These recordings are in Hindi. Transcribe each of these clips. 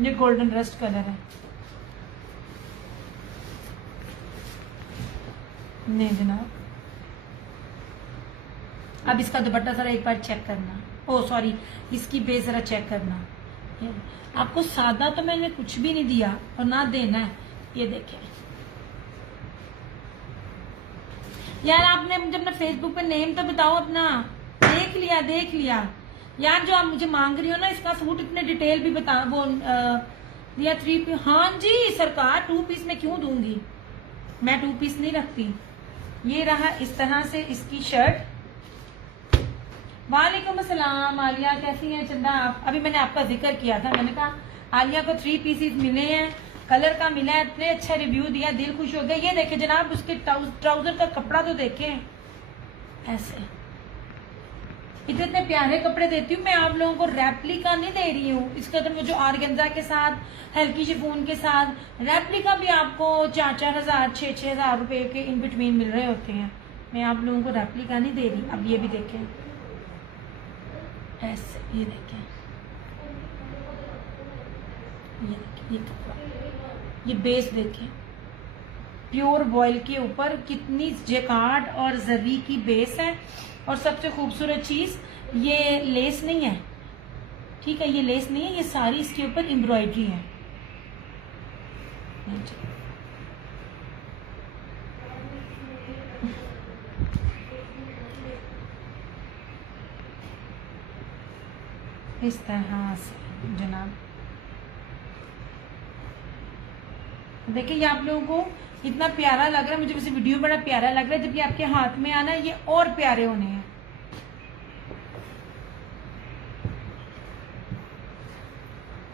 ये गोल्डन रस्ट कलर है। नहीं जनाब, अब इसका दुपट्टा जरा एक बार चेक करना। ओ सॉरी, इसकी बेस जरा चेक करना। आपको सादा तो मैंने कुछ भी नहीं दिया और ना देना है। ये देखें यार, आपने मुझे अपना फेसबुक पे नेम तो बताओ अपना। देख लिया यार, जो आप मुझे मांग रही हो ना, इसका सूट इतने डिटेल भी बता। वो दिया 3 पीस। हाँ जी सरकार, 2 पीस में क्यों दूंगी, मैं 2 पीस नहीं रखती। ये रहा इस तरह से इसकी शर्ट। वालेकुम अस्सलाम आलिया, कैसी हैं चंदा आप? अभी मैंने आपका जिक्र किया था, मैंने कहा आलिया को 3 पीसेस मिले हैं, कलर का मिला है, इतने अच्छा रिव्यू दिया, दिल खुश हो गया। ये देखे जनाब, उसके ट्राउजर का कपड़ा तो देखें, ऐसे इतने प्यारे कपड़े देती हूँ मैं आप लोगों को, रेप्लिका नहीं दे रही हूँ। इसका तो मुझे ऑर्गेन्जा के साथ, हल्की शिफॉन के साथ, रेप्लिका भी आपको 4-4 हजार 6-6 हजार रुपए के इन बिटवीन मिल रहे होते हैं। मैं आप लोगों को रेप्लिका नहीं दे रही। अब ये भी देखें ऐसे, ये देखें, ये कपड़ा, ये बेस देखें, प्योर वॉयल के ऊपर कितनी जैकार्ड और जरी की बेस है। और सबसे खूबसूरत चीज, ये लेस नहीं है, ठीक है, ये लेस नहीं है, ये सारी इसके ऊपर एम्ब्रॉयडरी है। इस तरह से जनाब, देखिए ये आप लोगों को इतना प्यारा लग रहा है, मुझे वैसे वीडियो बड़ा प्यारा लग रहा है, जब ये आपके हाथ में आना ये और प्यारे होने हैं।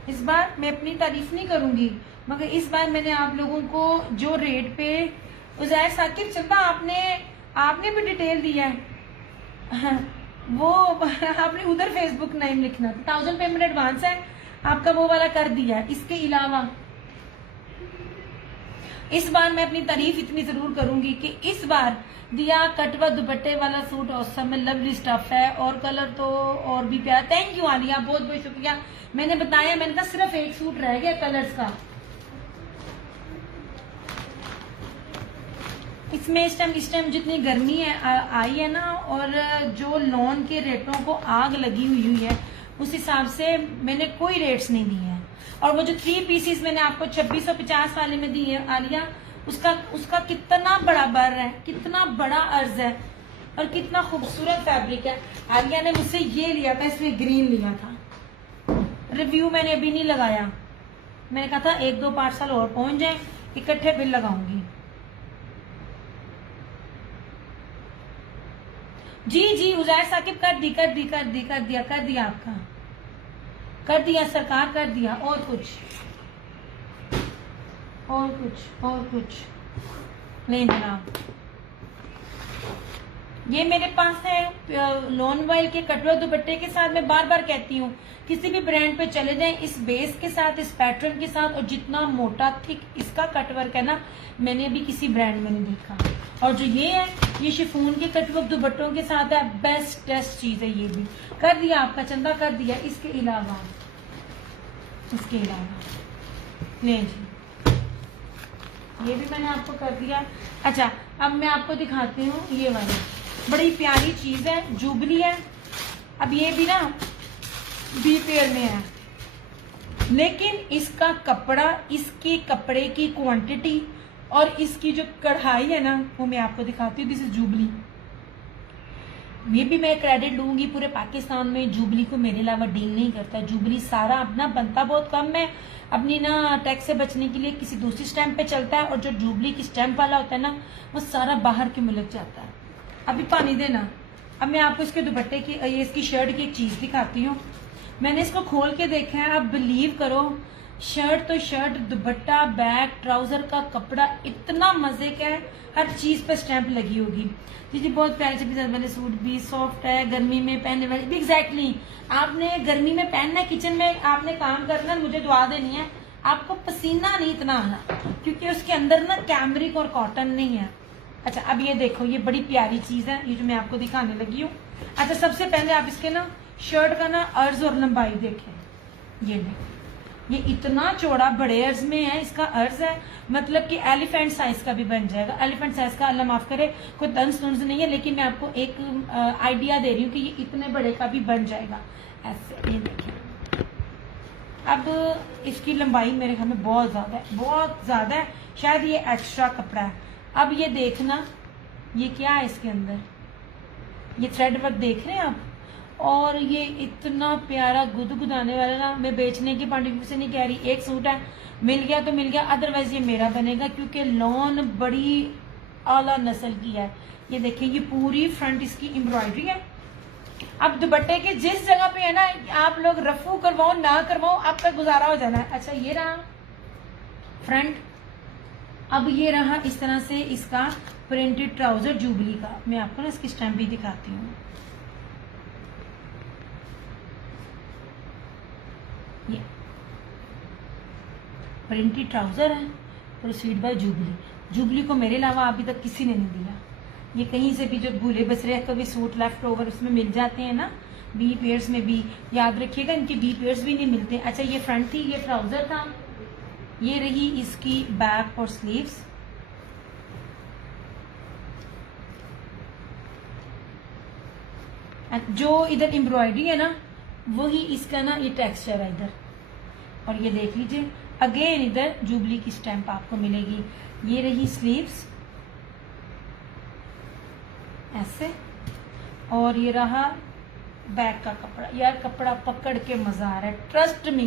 इस बार मैं अपनी तारीफ नहीं करूंगी, मगर इस बार मैंने आप लोगों को जो रेट पे, उजैर साकिब चंदा आपने भी डिटेल दिया है वो आपने उधर फेसबुक नेम लिखना, 1000 पेमेंट एडवांस है आपका, वो वाला कर दिया। इसके अलावा इस बार मैं अपनी तारीफ इतनी जरूर करूंगी कि इस बार दिया कटवा दुपट्टे वाला सूट औसम में लवली स्टफ है, और कलर तो और भी प्यारा। थैंक यू आलिया, बहुत बहुत शुक्रिया। मैंने बताया, मैंने कहा सिर्फ एक सूट रह गया कलर्स का। इसमें इस टाइम जितनी गर्मी है आई है ना, और जो लोन के रेटों को आग लगी हुई है, उस हिसाब से मैंने कोई रेट्स नहीं दिए हैं। और वो जो 3 पीसेस मैंने आपको 2650 वाले में दिए है आलिया, उसका कितना बड़ा बर है, कितना बड़ा अर्ज है, और कितना खूबसूरत फैब्रिक है। आलिया ने मुझसे ये लिया था, इसमें ग्रीन लिया था, रिव्यू मैंने अभी नहीं लगाया। मैंने कहा था 1-2 पार्सल और पहुंच जाए, इकट्ठे बिल लगाऊंगी। जी उजैर साकिब कर दिया आपका, कर दिया सरकार, कर दिया। और कुछ नहीं जनाब। ये मेरे पास है लॉन वॉयल के कटवा दुपट्टे के साथ। मैं बार बार कहती हूँ, किसी भी ब्रांड पे चले जाएं, इस बेस के साथ, इस पैटर्न के साथ, और जितना मोटा थिक इसका कटवर्क है ना, मैंने अभी किसी ब्रांड में नहीं देखा। और जो ये है, ये शिफॉन के कटवर्क दुपट्टों के साथ है, बेस्ट चीज है। ये भी कर दिया आपका चंदा, कर दिया। इसके अलावा नहीं जी, ये भी मैंने आपको कर दिया। अच्छा, अब मैं आपको दिखाती हूँ ये वाली बड़ी प्यारी चीज है, जुबली है। अब ये भी ना बी पेयर में है, लेकिन इसका कपड़ा, इसके कपड़े की क्वांटिटी और इसकी जो कढ़ाई है ना, वो मैं आपको दिखाती हूँ। This is jubilee. ये भी मैं क्रेडिट लूंगी, पूरे पाकिस्तान में जुबली को मेरे अलावा डील नहीं करता। जुबली सारा अपना बनता बहुत कम है, अपनी ना टैक्स से बचने के लिए किसी दूसरी स्टैंप पे चलता है, और जो जुबली की स्टैंप वाला होता है ना, वो सारा बाहर के मुल्क जाता है। अभी पानी देना। अब मैं आपको इसके दुपट्टे की, ये इसकी शर्ट की एक चीज दिखाती हूँ। मैंने इसको खोल के देखा है, आप बिलीव करो, शर्ट तो शर्ट, दुपट्टा, बैग, ट्राउजर का कपड़ा इतना मजे का है, हर चीज पे स्टैंप लगी होगी। जी बहुत प्यारे से मैंने सूट भी सॉफ्ट है, गर्मी में पहनने वाली भी। एग्जैक्टली आपने गर्मी में पहनना है, किचन में आपने काम करना है, मुझे दुआ देनी है, आपको पसीना नहीं इतना आना, क्योंकि उसके अंदर ना कैमरिक और कॉटन नहीं है। अच्छा, अब ये देखो, ये बड़ी प्यारी चीज है, ये जो मैं आपको दिखाने लगी हूँ। अच्छा, सबसे पहले आप इसके ना शर्ट का ना अर्ज और लंबाई देखें। ये देखो, ये इतना चौड़ा बड़े अर्ज में है, इसका अर्ज है मतलब कि एलिफेंट साइज का भी बन जाएगा। एलिफेंट साइज का अल्लाह माफ करे, कोई तंज तुंज नहीं है, लेकिन मैं आपको एक आइडिया दे रही हूँ कि ये इतने बड़े का भी बन जाएगा ऐसे। ये देखिए, अब इसकी लंबाई मेरे ख्याल में बहुत ज्यादा है, बहुत ज्यादा है, शायद ये एक्स्ट्रा कपड़ा है। अब ये देखना ये क्या है इसके अंदर, ये थ्रेड वर्क देख रहे हैं आप, और ये इतना प्यारा गुदगुदाने वाला ना, मैं बेचने की पॉइंट ऑफ व्यू से नहीं कह रही, एक सूट है मिल गया तो मिल गया, अदरवाइज ये मेरा बनेगा क्योंकि लॉन बड़ी आला नस्ल की है। ये देखिए, ये पूरी फ्रंट इसकी एम्ब्रॉयडरी है। अब दुपट्टे के जिस जगह पे है ना, आप लोग रफू करवाओ ना करवाओ, आपका गुजारा हो जाना है। अच्छा, ये रहा फ्रंट। अब ये रहा इस तरह से इसका प्रिंटेड ट्राउजर जुबली का। मैं आपको ना इसकी स्टैम्प भी दिखाती हूँ। ये प्रिंटेड ट्राउजर है, प्रोसीड बाय जुबली। जुबली को मेरे अलावा अभी तक किसी ने नहीं दिया। ये कहीं से भी जो भूले बसरे कभी सूट लेफ्ट ओवर उसमें मिल जाते हैं ना, बी पेयर्स में भी, याद रखिएगा इनके बी पेयर्स भी नहीं मिलते। अच्छा, ये फ्रंट थी, ये ट्राउजर था, ये रही इसकी बैक और स्लीव्स। जो इधर एम्ब्रॉयडरी है ना, वही इसका ना ये टेक्सचर है इधर। और ये देख लीजिए, अगेन इधर जुबली की स्टैंप आपको मिलेगी। ये रही स्लीव्स ऐसे, और ये रहा बैक का कपड़ा। यार कपड़ा पकड़ के मजा आ रहा है, ट्रस्ट मी,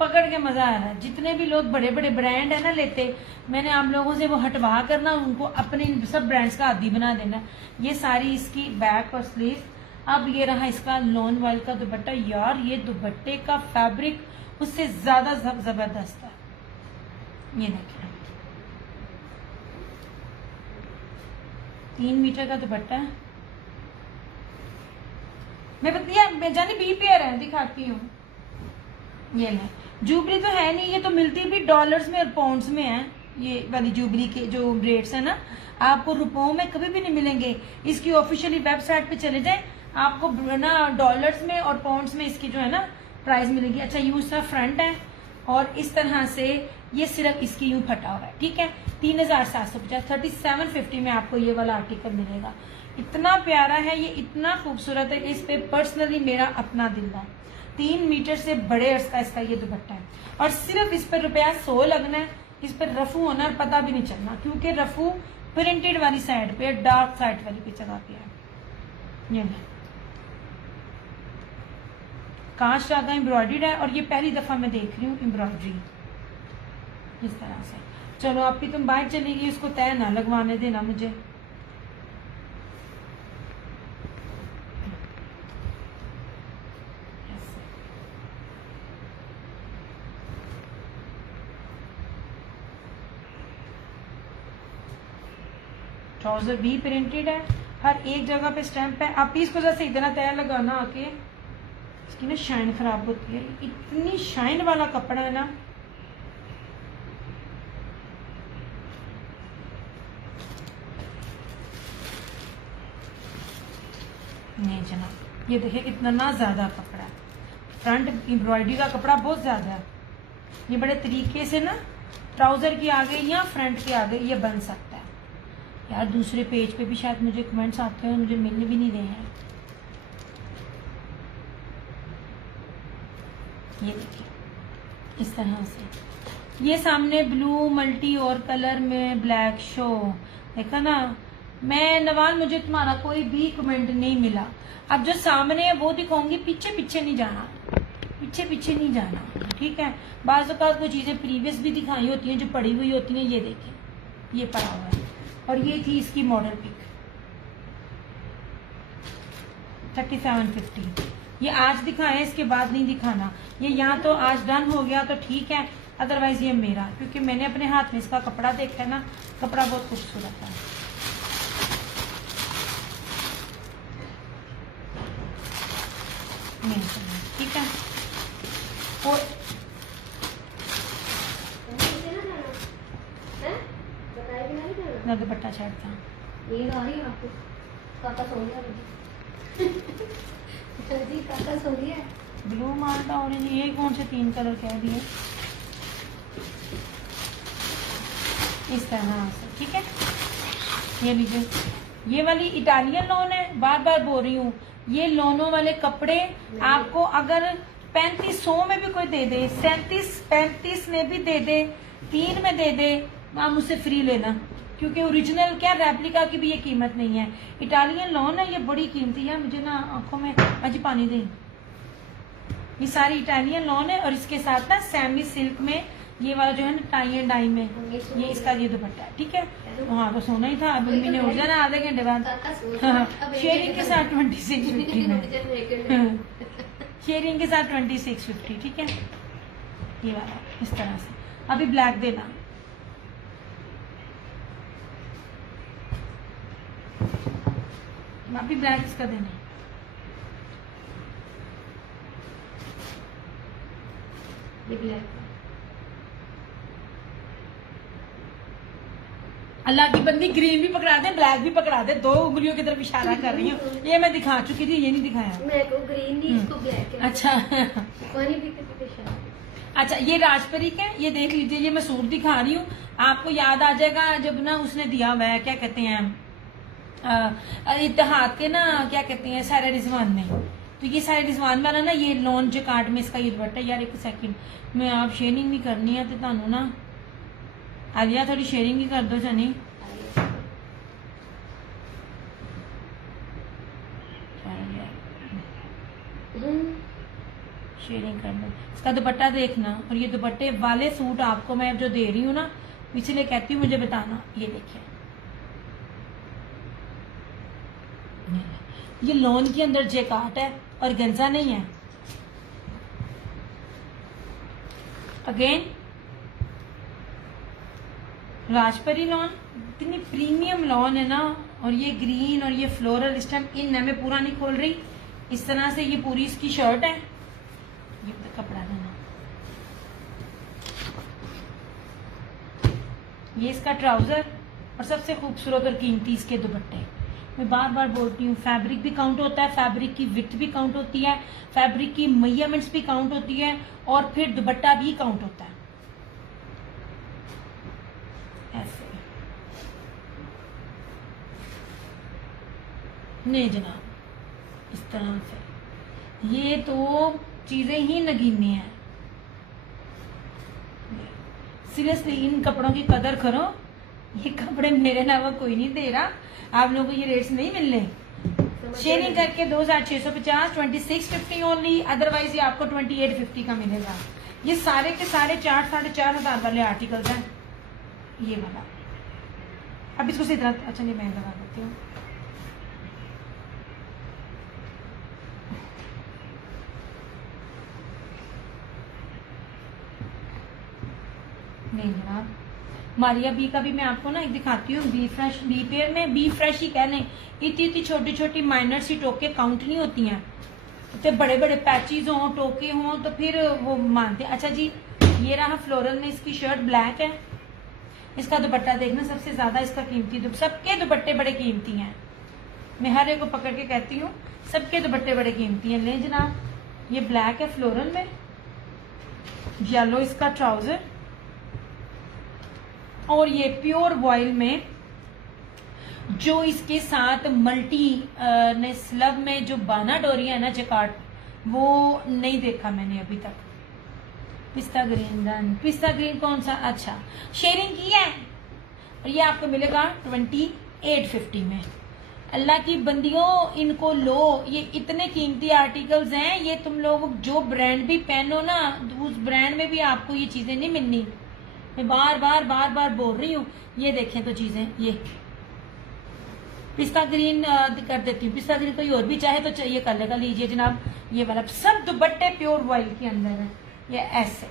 पकड़ के मजा आ रहा है। जितने भी लोग बड़े बड़े ब्रांड है ना लेते, मैंने आप लोगों से वो हटवा करना, उनको अपने सब ब्रांड्स का आदी बना देना। ये सारी इसकी बैक और स्लीव। अब ये रहा इसका लॉन वाइल का दुपट्टा। यार ये दुपट्टे का फैब्रिक उससे ज्यादा जबरदस्त है। ये देखिए, 3 मीटर का दुपट्टा है। मैं जानी बी पेयर है, दिखाती हूँ। ये नहीं, जुबली तो है नहीं, ये तो मिलती भी डॉलर्स में और पाउंड्स में है। ये वाली जुबली के जो रेट्स है ना, आपको रुपयों में कभी भी नहीं मिलेंगे। इसकी ऑफिशियली वेबसाइट पे चले जाएं, आपको ना डॉलर्स में और पाउंड्स में इसकी जो है ना प्राइस मिलेगी। अच्छा, यूं सा फ्रंट है और इस तरह से ये सिर्फ इसकी यूं फटा हुआ है, ठीक है। 3750, 3750 में आपको ये वाला आर्टिकल मिलेगा। इतना प्यारा है ये, इतना खूबसूरत है, इस पे पर्सनली मेरा अपना दिल है। 3 मीटर से बड़े अर्ज का इसका ये दुपट्टा है, और सिर्फ इस पर रुपया 100 लगना है। इस पर रफू होना पता भी नहीं चलना, क्योंकि रफू प्रिंटेड वाली साइड पे, डार्क साइड वाली पे जगह पे है। ये कांच धागा एम्ब्रॉयडर्ड है, और ये पहली दफा मैं देख रही हूँ एम्ब्रॉयडरी इस तरह से। चलो आपकी तुम बाहर चलेगी, उसको तय ना लगवाने देना मुझे। ट्राउजर भी प्रिंटेड है, हर एक जगह पे स्टैंप है। आप इसको जैसे इतना तय लगाना आके, इसकी ना शाइन खराब होती है। इतनी शाइन वाला कपड़ा है ना, नहीं जनाब, ये देखिए कितना ना ज्यादा कपड़ा है। फ्रंट एम्ब्रॉयडरी का कपड़ा बहुत ज्यादा है। ये बड़े तरीके से ना ट्राउजर के आगे या फ्रंट के आगे ये बन सकता है। यार दूसरे पेज पे भी शायद मुझे कमेंट्स आते हैं, मुझे मिलने भी नहीं रहे हैं। ये देखिए इस तरह से, ये सामने ब्लू मल्टी और कलर में ब्लैक शो, देखा ना। मैं नवाज, मुझे तुम्हारा कोई भी कमेंट नहीं मिला। अब जो सामने है वो दिखाऊंगी, पीछे पीछे नहीं जाना, पीछे पीछे नहीं जाना, ठीक है। बाज़ औक़ात कोई चीजें प्रीवियस भी दिखाई होती हैं जो पड़ी हुई होती हैं। ये देखिए ये पड़ा हुआ है, और ये थी इसकी मॉडल पिक 3750। ये आज दिखाएं, इसके बाद नहीं दिखाना। ये यहाँ तो आज डन हो गया तो ठीक है, अदरवाइज ये मेरा, क्योंकि मैंने अपने हाथ में इसका कपड़ा देखा है ना, कपड़ा बहुत खूबसूरत है। ठीक है। और ना दुपट्टा शर्ट था ये आ रही है आपको, काका सो गया जी, काका सो गया। ब्लू माल्टा ऑरेंज, ये कौन से 3 कलर कह दिए इस तरह से, ठीक है। ये लीजिए, ये वाली इटालियन लॉन है, बार बार बोल रही हूँ, ये लोनों वाले कपड़े आपको अगर 3500 में भी कोई दे दे, 37-35 में भी दे दे, 3 में दे दे, आप मुझसे फ्री लेना, क्योंकि ओरिजिनल क्या रेप्लिका की भी ये कीमत नहीं है। इटालियन लॉन है, ये बड़ी कीमती है। मुझे ना आंखों में अजी पानी दें। ये सारी इटालियन लॉन है और इसके साथ ना सेमी सिल्क में ये वाला जो है ना टाई एंड डाई में ये इसका ये दुपट्टा है, ठीक है। वहाँ तो सोना ही था, अब मम्मी ने उठ जाना आधे घंटे बाद। शेयरिंग के साथ 2650 में, शेयरिंग के साथ 2650, ठीक है। ये वाला इस तरह से। अभी ब्लैक देना, अभी ब्लैक इसका देना। ये ब्लैक, अल्लाह की बंदी ग्रीन भी पकड़ा दे, ब्लैक भी पकड़ा दे, 2 उंगलियों की तरफ इशारा कर रही हूँ। ये मैं दिखा चुकी थी, ये नहीं दिखाया। मैं को ग्रीन नहीं, इसको ब्लैक है। अच्छा अच्छा, ये राजपरी का है, ये देख लीजिए। ये मैं सूट दिखा रही हूँ, आपको याद आ जाएगा जब ना उसने दिया हुआ है, क्या कहते हैं इत्तेहाद के ना, क्या कहते हैं सारा रिजवान में। तो ये सारे रिजवान वाला ना, ये लॉन जकार्ड में इसका ये दुपट्टा। यार एक सेकंड, मैं आप शेयरिंग भी करनी है तो तानू ना आलिया थोड़ी शेयरिंग ही कर दो जानी। शेयरिंग कर दो, इसका दुपट्टा देखना। और ये दुपट्टे वाले सूट आपको मैं जो दे रही हूँ ना, इसलिए कहती हूँ मुझे बताना। ये देखिए, ये लॉन के अंदर जैकाट है और गंजा नहीं है। अगेन राजपरी लॉन, इतनी प्रीमियम लॉन है ना। और ये ग्रीन और ये फ्लोरल इस टाइम इन है, मैं पूरा नहीं खोल रही। इस तरह से ये पूरी इसकी शर्ट है। ये कपड़ा देना, ये इसका ट्राउजर और सबसे खूबसूरत और कीमती इसके दुपट्टे। मैं बार बार बोलती हूँ, फैब्रिक भी काउंट होता है, फैब्रिक की विड्थ भी काउंट होती है, फैब्रिक की मेजरमेंट्स भी काउंट होती है, और फिर दुपट्टा भी काउंट होता है। ऐसे नहीं जनाब, इस तरह से। ये तो चीजें ही नगीनी हैं। सीरियसली इन कपड़ों की कदर करो। ये कपड़े मेरे अलावा कोई नहीं दे रहा, आप लोगों को ये रेट्स नहीं मिलने। शेयरिंग करके 2650, 2650 ओनली, अदरवाइज ये आपको 2850 का मिलेगा। ये सारे के सारे 4-4.5 वाले आर्टिकल्स हैं। ये वाला अब इसको सीधा, अच्छा नहीं मैं लगा देती हूँ। नहीं जनाब, मारिया बी का भी मैं आपको ना एक दिखाती हूँ। बी फ्रेश, बी पेयर में बी फ्रेश ही कह लें। इतनी छोटी छोटी माइनर सी टोके काउंट नहीं होती हैं, तो बड़े बड़े पैचेज हों, टोके हों, तो फिर वो मानते हैं। अच्छा जी, ये रहा फ्लोरल में, इसकी शर्ट ब्लैक है। इसका दुपट्टा देखना, सबसे ज्यादा इसका कीमती, सबके दुपट्टे बड़े कीमती हैं। मैं हर एक को पकड़ के कहती हूँ, सबके दुपट्टे बड़े कीमती हैं। ले जनाब, ये ब्लैक है फ्लोरल में, येलो इसका ट्राउजर, और ये प्योर वॉयल में जो इसके साथ मल्टी ने स्लब में जो बाना डोरिया है ना जकार्ड, वो नहीं देखा मैंने अभी तक। पिस्ता ग्रीन डन, पिस्ता ग्रीन कौन सा? अच्छा, शेयरिंग की है, और ये आपको मिलेगा 2850 में। अल्लाह की बंदियों, इनको लो, ये इतने कीमती आर्टिकल्स हैं। ये तुम लोग जो ब्रांड भी पहनो ना, उस ब्रांड में भी आपको ये चीजें नहीं मिलनी। मैं बार बार बोल रही हूँ। ये देखें तो चीजें, ये पिस्ता ग्रीन कर देती हूँ। पिस्ता ग्रीन कोई और भी चाहे तो चाहिए कर लेगा। लीजिए जनाब, ये वाला सब दुपट्टे प्योर वॉइल के अंदर है। ये ऐसे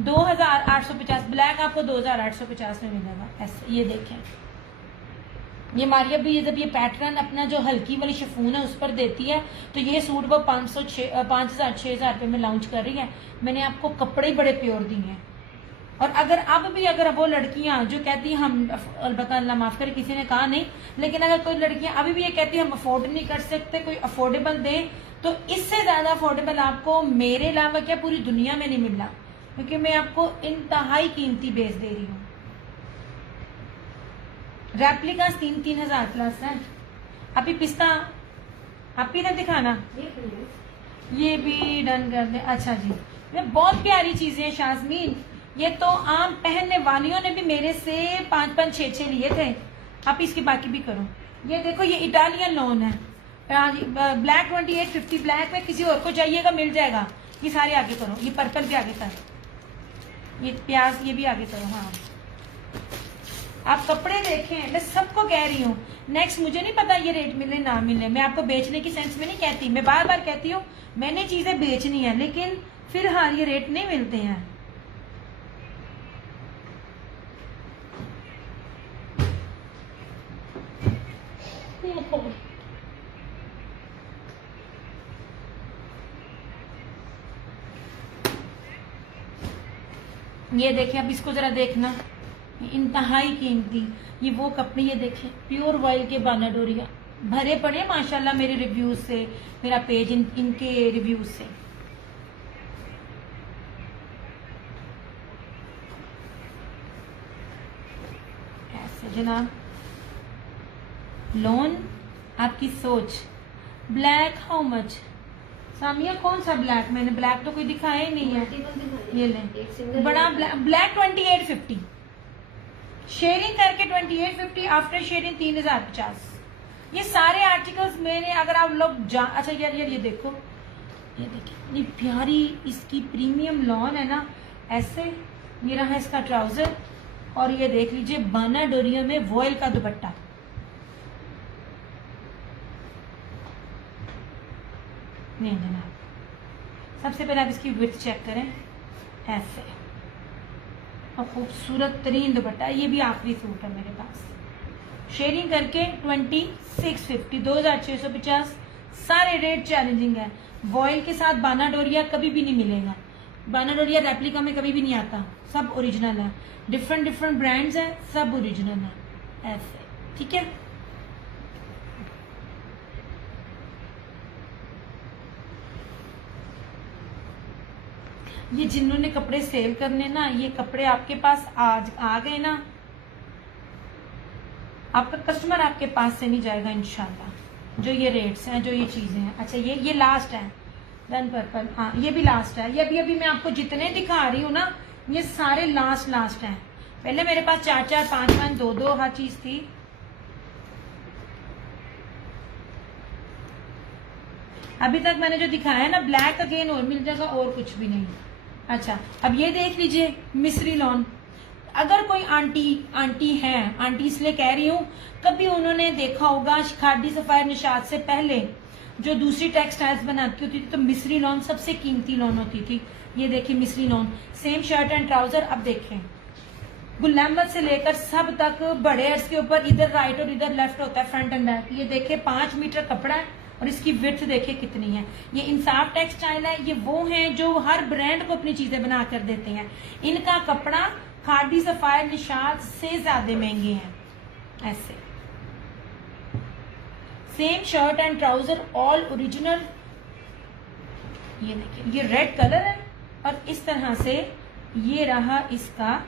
2850, ब्लैक आपको 2850 में मिलेगा ऐसे। ये देखें, ये मारिया भी जब ये पैटर्न अपना जो हल्की वाली शिफॉन है उस पर देती है, तो ये सूट वो 5000-6000 रुपये में लॉन्च कर रही है। मैंने आपको कपड़े बड़े प्योर दिए हैं। और अगर वो लड़कियां जो कहती हैं हम, अलबत्ता अल्लाह माफ करे किसी ने कहा नहीं, लेकिन अगर कोई लड़कियां अभी भी ये कहती हैं हम अफोर्ड नहीं कर सकते, कोई अफोर्डेबल दे, तो इससे ज्यादा अफोर्डेबल आपको मेरे अलावा क्या पूरी दुनिया में नहीं मिल रहा, क्योंकि मैं आपको इंतहाई कीमती बेच दे रही हूँ। रेप्लिका 3,000 प्लस है। अभी पिस्ता आप इधर दिखाना, ये भी डन कर दे। अच्छा जी, ये बहुत प्यारी चीजें हैं शाजमीन। ये तो आम पहनने वालियों ने भी मेरे से 5-5, 6-6 लिए थे। आप इसकी बाकी भी करो। ये देखो, ये इटालियन लॉन है, ब्लैक 2850 ब्लैक में, किसी और को चाहिएगा मिल जाएगा। ये सारे आगे करो, ये पर्पल भी आगे करो, ये प्याज ये भी आगे करो। हाँ, आप कपड़े देखें, मैं सबको कह रही हूँ। नेक्स्ट मुझे नहीं पता ये रेट मिले ना मिले, मैं आपको बेचने की सेंस में नहीं कहती, मैं बार बार कहती हूँ मैंने चीजें बेचनी है, लेकिन फिलहाल ये रेट नहीं मिलते हैं। ये देखिए, अब इसको जरा देखना, इंतहाई कीमती ये वो कपड़े, ये देखें प्योर वॉइल के बानाडोरिया भरे पड़े माशाल्लाह मेरे रिव्यूज से, मेरा पेज इनके रिव्यूज से। ऐसे जनाब, लोन आपकी सोच। Black how much? सामिया कौन सा ब्लैक? मैंने ब्लैक तो कोई दिखाया ही नहीं है। ये ले बड़ा ब्लैक 2850, शेयरिंग करके 2850, आफ्टर शेयरिंग 3050। ये सारे आर्टिकल्स मैंने, अगर आप लोग अच्छा यार ये देखो, ये देखिए इतनी प्यारी इसकी प्रीमियम लॉन है ना। ऐसे ये रहा इसका ट्राउजर, और ये देख लीजिए बानाडोरिया में वॉयल का दुपट्टा। नहीं जनाब, सबसे पहले आप इसकी विड्थ चेक करें, ऐसे, और खूबसूरत तरीन दुपट्टा। ये भी आखिरी सूट है मेरे पास, शेयरिंग करके 2650, 2650। सारे रेट चैलेंजिंग है। वॉयल के साथ बानाडोरिया कभी भी नहीं मिलेगा, बानाडोरिया रेप्लिका में कभी भी नहीं आता, सब ओरिजिनल है। डिफरेंट ब्रांड्स हैं, सब ओरिजिनल है। ऐसे, ठीक है। ये जिन्होंने कपड़े सेल करने ना, ये कपड़े आपके पास आज आ गए ना, आपका कस्टमर आपके पास से नहीं जाएगा इंशाल्लाह। जो ये रेट्स हैं, जो ये चीजें हैं। अच्छा, ये लास्ट है, डन पर्पल। हाँ, ये भी लास्ट है। ये अभी मैं आपको जितने दिखा रही हूँ ना, ये सारे लास्ट हैं। पहले मेरे पास 4-4, 5-5, 2-2 हर चीज थी। अभी तक मैंने जो दिखाया है ना, ब्लैक अगेन और मिल जाएगा, और कुछ भी नहीं। अच्छा, अब ये देख लीजिए मिस्री लॉन। अगर कोई आंटी है, आंटी इसलिए कह रही हूँ, कभी उन्होंने देखा होगा खादी सफायर निशात से पहले जो दूसरी टेक्सटाइल्स बनाती होती थी, तो मिस्री लॉन सबसे कीमती लॉन होती थी। ये देखिए मिस्री lawn, same shirt and trouser. अब देखें, गुलामत से लेकर सब तक बड़े अर्ज के ऊपर इधर राइट और इधर लेफ्ट होता है, फ्रंट एंड बैक। ये देखिए 5 मीटर कपड़ा है, और इसकी विड्थ देखिए कितनी है। ये इंसाफ टेक्सटाइल है, ये वो हैं जो हर ब्रांड को अपनी चीजें बना कर देते हैं। इनका कपड़ा खादी सफायर निशात से ज्यादा महंगे हैं। ऐसे same shirt and trouser, all original. ये देखिए, ये रेड कलर है, और इस तरह से ये रहा इसका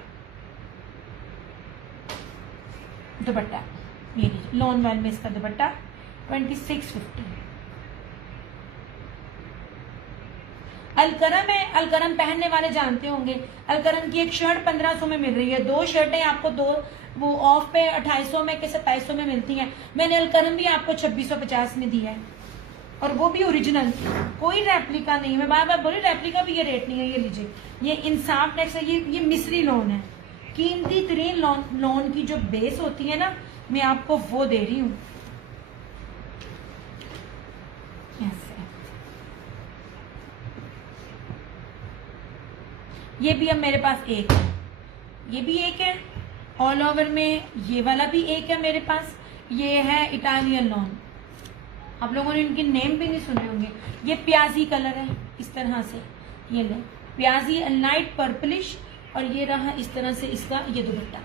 दुपट्टा। ये लीजिए, लॉन वेल में इसका दुपट्टा 2650। अलकरम है, अलकरम पहनने वाले जानते होंगे। अलकरम की एक शर्ट 1500 में मिल रही है, 2 शर्टें आपको वो ऑफ पे 2800 में के 2700 में मिलती हैं। मैंने अलकरम भी आपको 2650 में दिया है, और वो भी ओरिजिनल, कोई रेप्लिका नहीं है। मैं बार बार बोली, रेप्लिका भी ये रेट नहीं है। ये लीजिए, ये इंसाफ टेक्स है, ये मिस्री लॉन है। कीमती तरीन लॉन की जो बेस होती है ना, मैं आपको वो दे रही हूँ। ये भी अब मेरे पास एक है, ये भी एक है ऑल ओवर में, ये वाला भी एक है मेरे पास। ये है इटालियन लॉन, आप लोगों ने इनके नेम भी नहीं सुने होंगे। ये प्याजी कलर है, इस तरह से, ये ले प्याजी लाइट पर्पलिश, और ये रहा इस तरह से इसका ये दुपट्टा।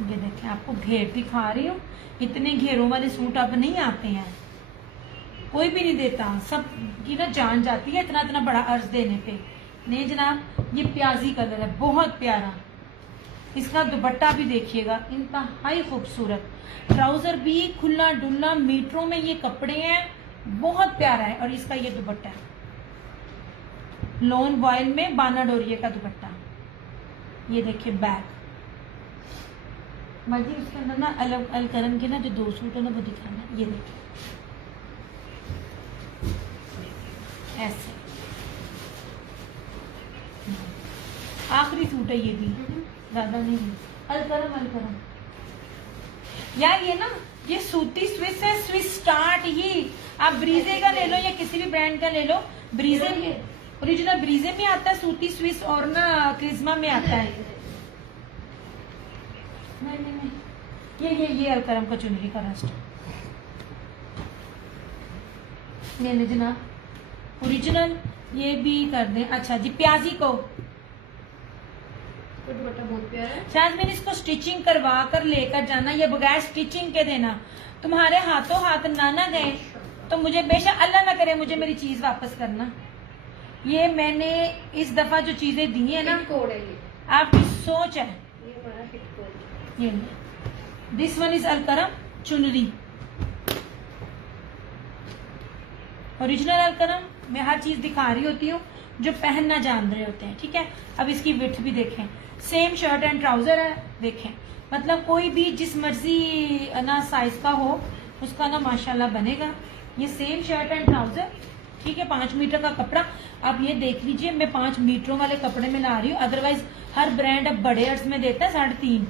ये देखिए आपको घेर दिखा रही हूँ, इतने घेरों वाले सूट अब नहीं आते हैं, कोई भी नहीं देता, सब की ना जान जाती है इतना इतना बड़ा अर्ज देने पे। नहीं जनाब, ये प्याजी कलर है, बहुत प्यारा। इसका दुपट्टा भी देखिएगा, इंतहाई खूबसूरत। ट्राउजर भी खुला डुल्ला, मीटरों में ये कपड़े हैं, बहुत प्यारा है। और इसका ये दुपट्टा है, लॉन वॉयल में बाना डोरिये का दुपट्टा। ये देखिए बैक बाकी उसके अंदर ना अलग अलकरम के ना जो 2 सूट है ना वो दिखाना। ये देखिए ऐसे आखिरी सूट है ये भी, ज्यादा नहीं है। अलकरम अलकरम यार, ये ना ये सूती स्विस है, स्विस स्टार्ट ही। आप ब्रीजे का ले लो या किसी भी ब्रांड का ले लो, ब्रीजे में ओरिजिनल ब्रीजे में आता है सूती स्विस, और ना क्रिस्मा में आता है। नहीं नहीं नहीं, ये अलकरम का चुनरी का रस्ट। ले ले जनाब ओरिजिनल, ये भी कर दें। अच्छा जी, प्याजी को दुपट्टा बहुत प्यारा है। शायद मैंने इसको स्टिचिंग करवा कर लेकर जाना, या बगैर स्टिचिंग के देना। तुम्हारे हाथों हाथ ना गए तो मुझे बेशक अल्लाह ना करे मुझे मेरी चीज वापस करना। ये मैंने इस दफा जो चीजें दी है ना, कोड है ये, आपकी सोच है। ये हमारा हिट कोड। ये दिस वन इज अलकरम चुनरी, ओरिजिनल अलकरम। मैं हर चीज दिखा रही होती हूँ जो पहनना जान रहे होते हैं, ठीक है। अब इसकी विड्थ भी देखें, सेम शर्ट एंड ट्राउजर है, देखें। मतलब कोई भी जिस मर्जी ना साइज का हो उसका ना माशाल्लाह बनेगा। ये सेम शर्ट एंड ट्राउजर, ठीक है, 5 मीटर का कपड़ा। अब ये देख लीजिए, मैं 5 मीटरों वाले कपड़े में ला रही हूँ, अदरवाइज हर ब्रांड अब बड़े अर्ज में देता है 3.5,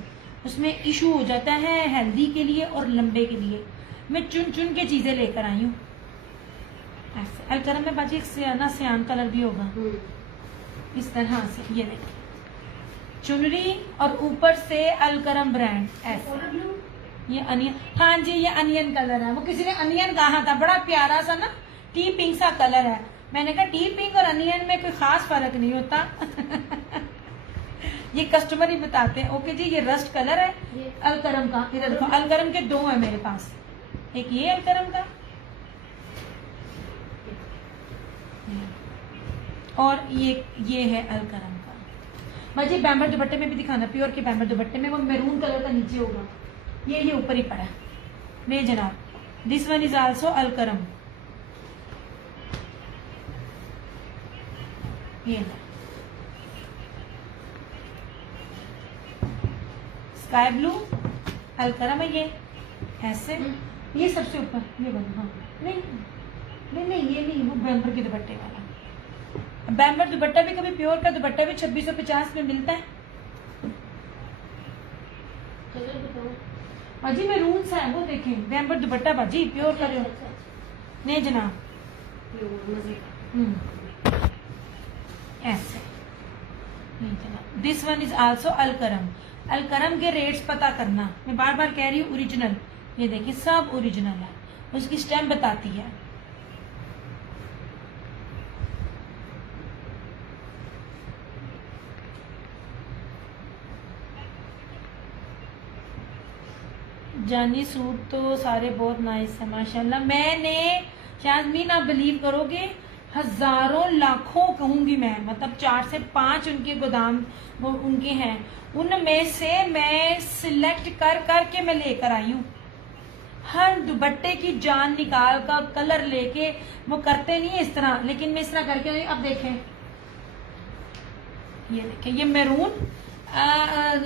उसमें इशू हो जाता है हेल्दी के लिए और लंबे के लिए। मैं चुन चुन के चीजें लेकर आई हूँ ऐसे। अलकरम में बाजी एक ना सियान कलर भी होगा इस तरह से। ये देखिए चुनरी और ऊपर से अलकरम ब्रांड ऐसे। ये अनियन, हाँ जी ये अनियन कलर है, वो किसी ने अनियन कहा था, बड़ा प्यारा सा ना टी पिंक सा कलर है। मैंने कहा टी पिंक और अनियन में कोई खास फर्क नहीं होता ये कस्टमर ही बताते हैं। ओके जी, ये रस्ट कलर है अलकरम का। इधर देखो, अलकरम के 2 है मेरे पास, एक ये अलकरम का और ये है अलकरम का। मुझे बैम्बर दुपट्टे में भी दिखाना, प्योर के बैम्बर दुपट्टे में, वो मैरून कलर का नीचे होगा, ये ऊपर ही पड़ा है। नहीं जनाब, this one is also Alkaram. ये स्काई ब्लू अलकरम है, ये ऐसे। ये सबसे ऊपर ये वाला, हाँ नहीं नहीं नहीं ये नहीं, वो बैम्बर के दुपट्टे वाला। बैम्बर दुपट्टा भी, कभी प्योर का दुपट्टा भी 2650 में मिलता है। बाजी मैरून सा है वो, देखें बैम्बर दुपट्टा बाजी प्योर का जो। नहीं जनाब, ऐसे नहीं जनाब। This one is also Alkaram. Alkaram के रेट्स पता करना, मैं बार बार कह रही हूँ ओरिजिनल। ये देखिए सब ओरिजिनल है, उसकी स्टैम्प बताती है। जानी सूट तो सारे बहुत नाइस है माशाल्लाह। मैंने शाज़मीन आप बिलीव करोगे, हजारों लाखों कहूंगी मैं, मतलब 4 से 5 उनके गोदाम वो उनके हैं, उनमें से मैं सिलेक्ट कर करके मैं लेकर आई हूँ। हर दुपट्टे की जान निकाल का कलर लेके, वो करते नहीं है इस तरह, लेकिन मैं इस तरह करके नहीं। अब देखें, ये देखें, ये मैरून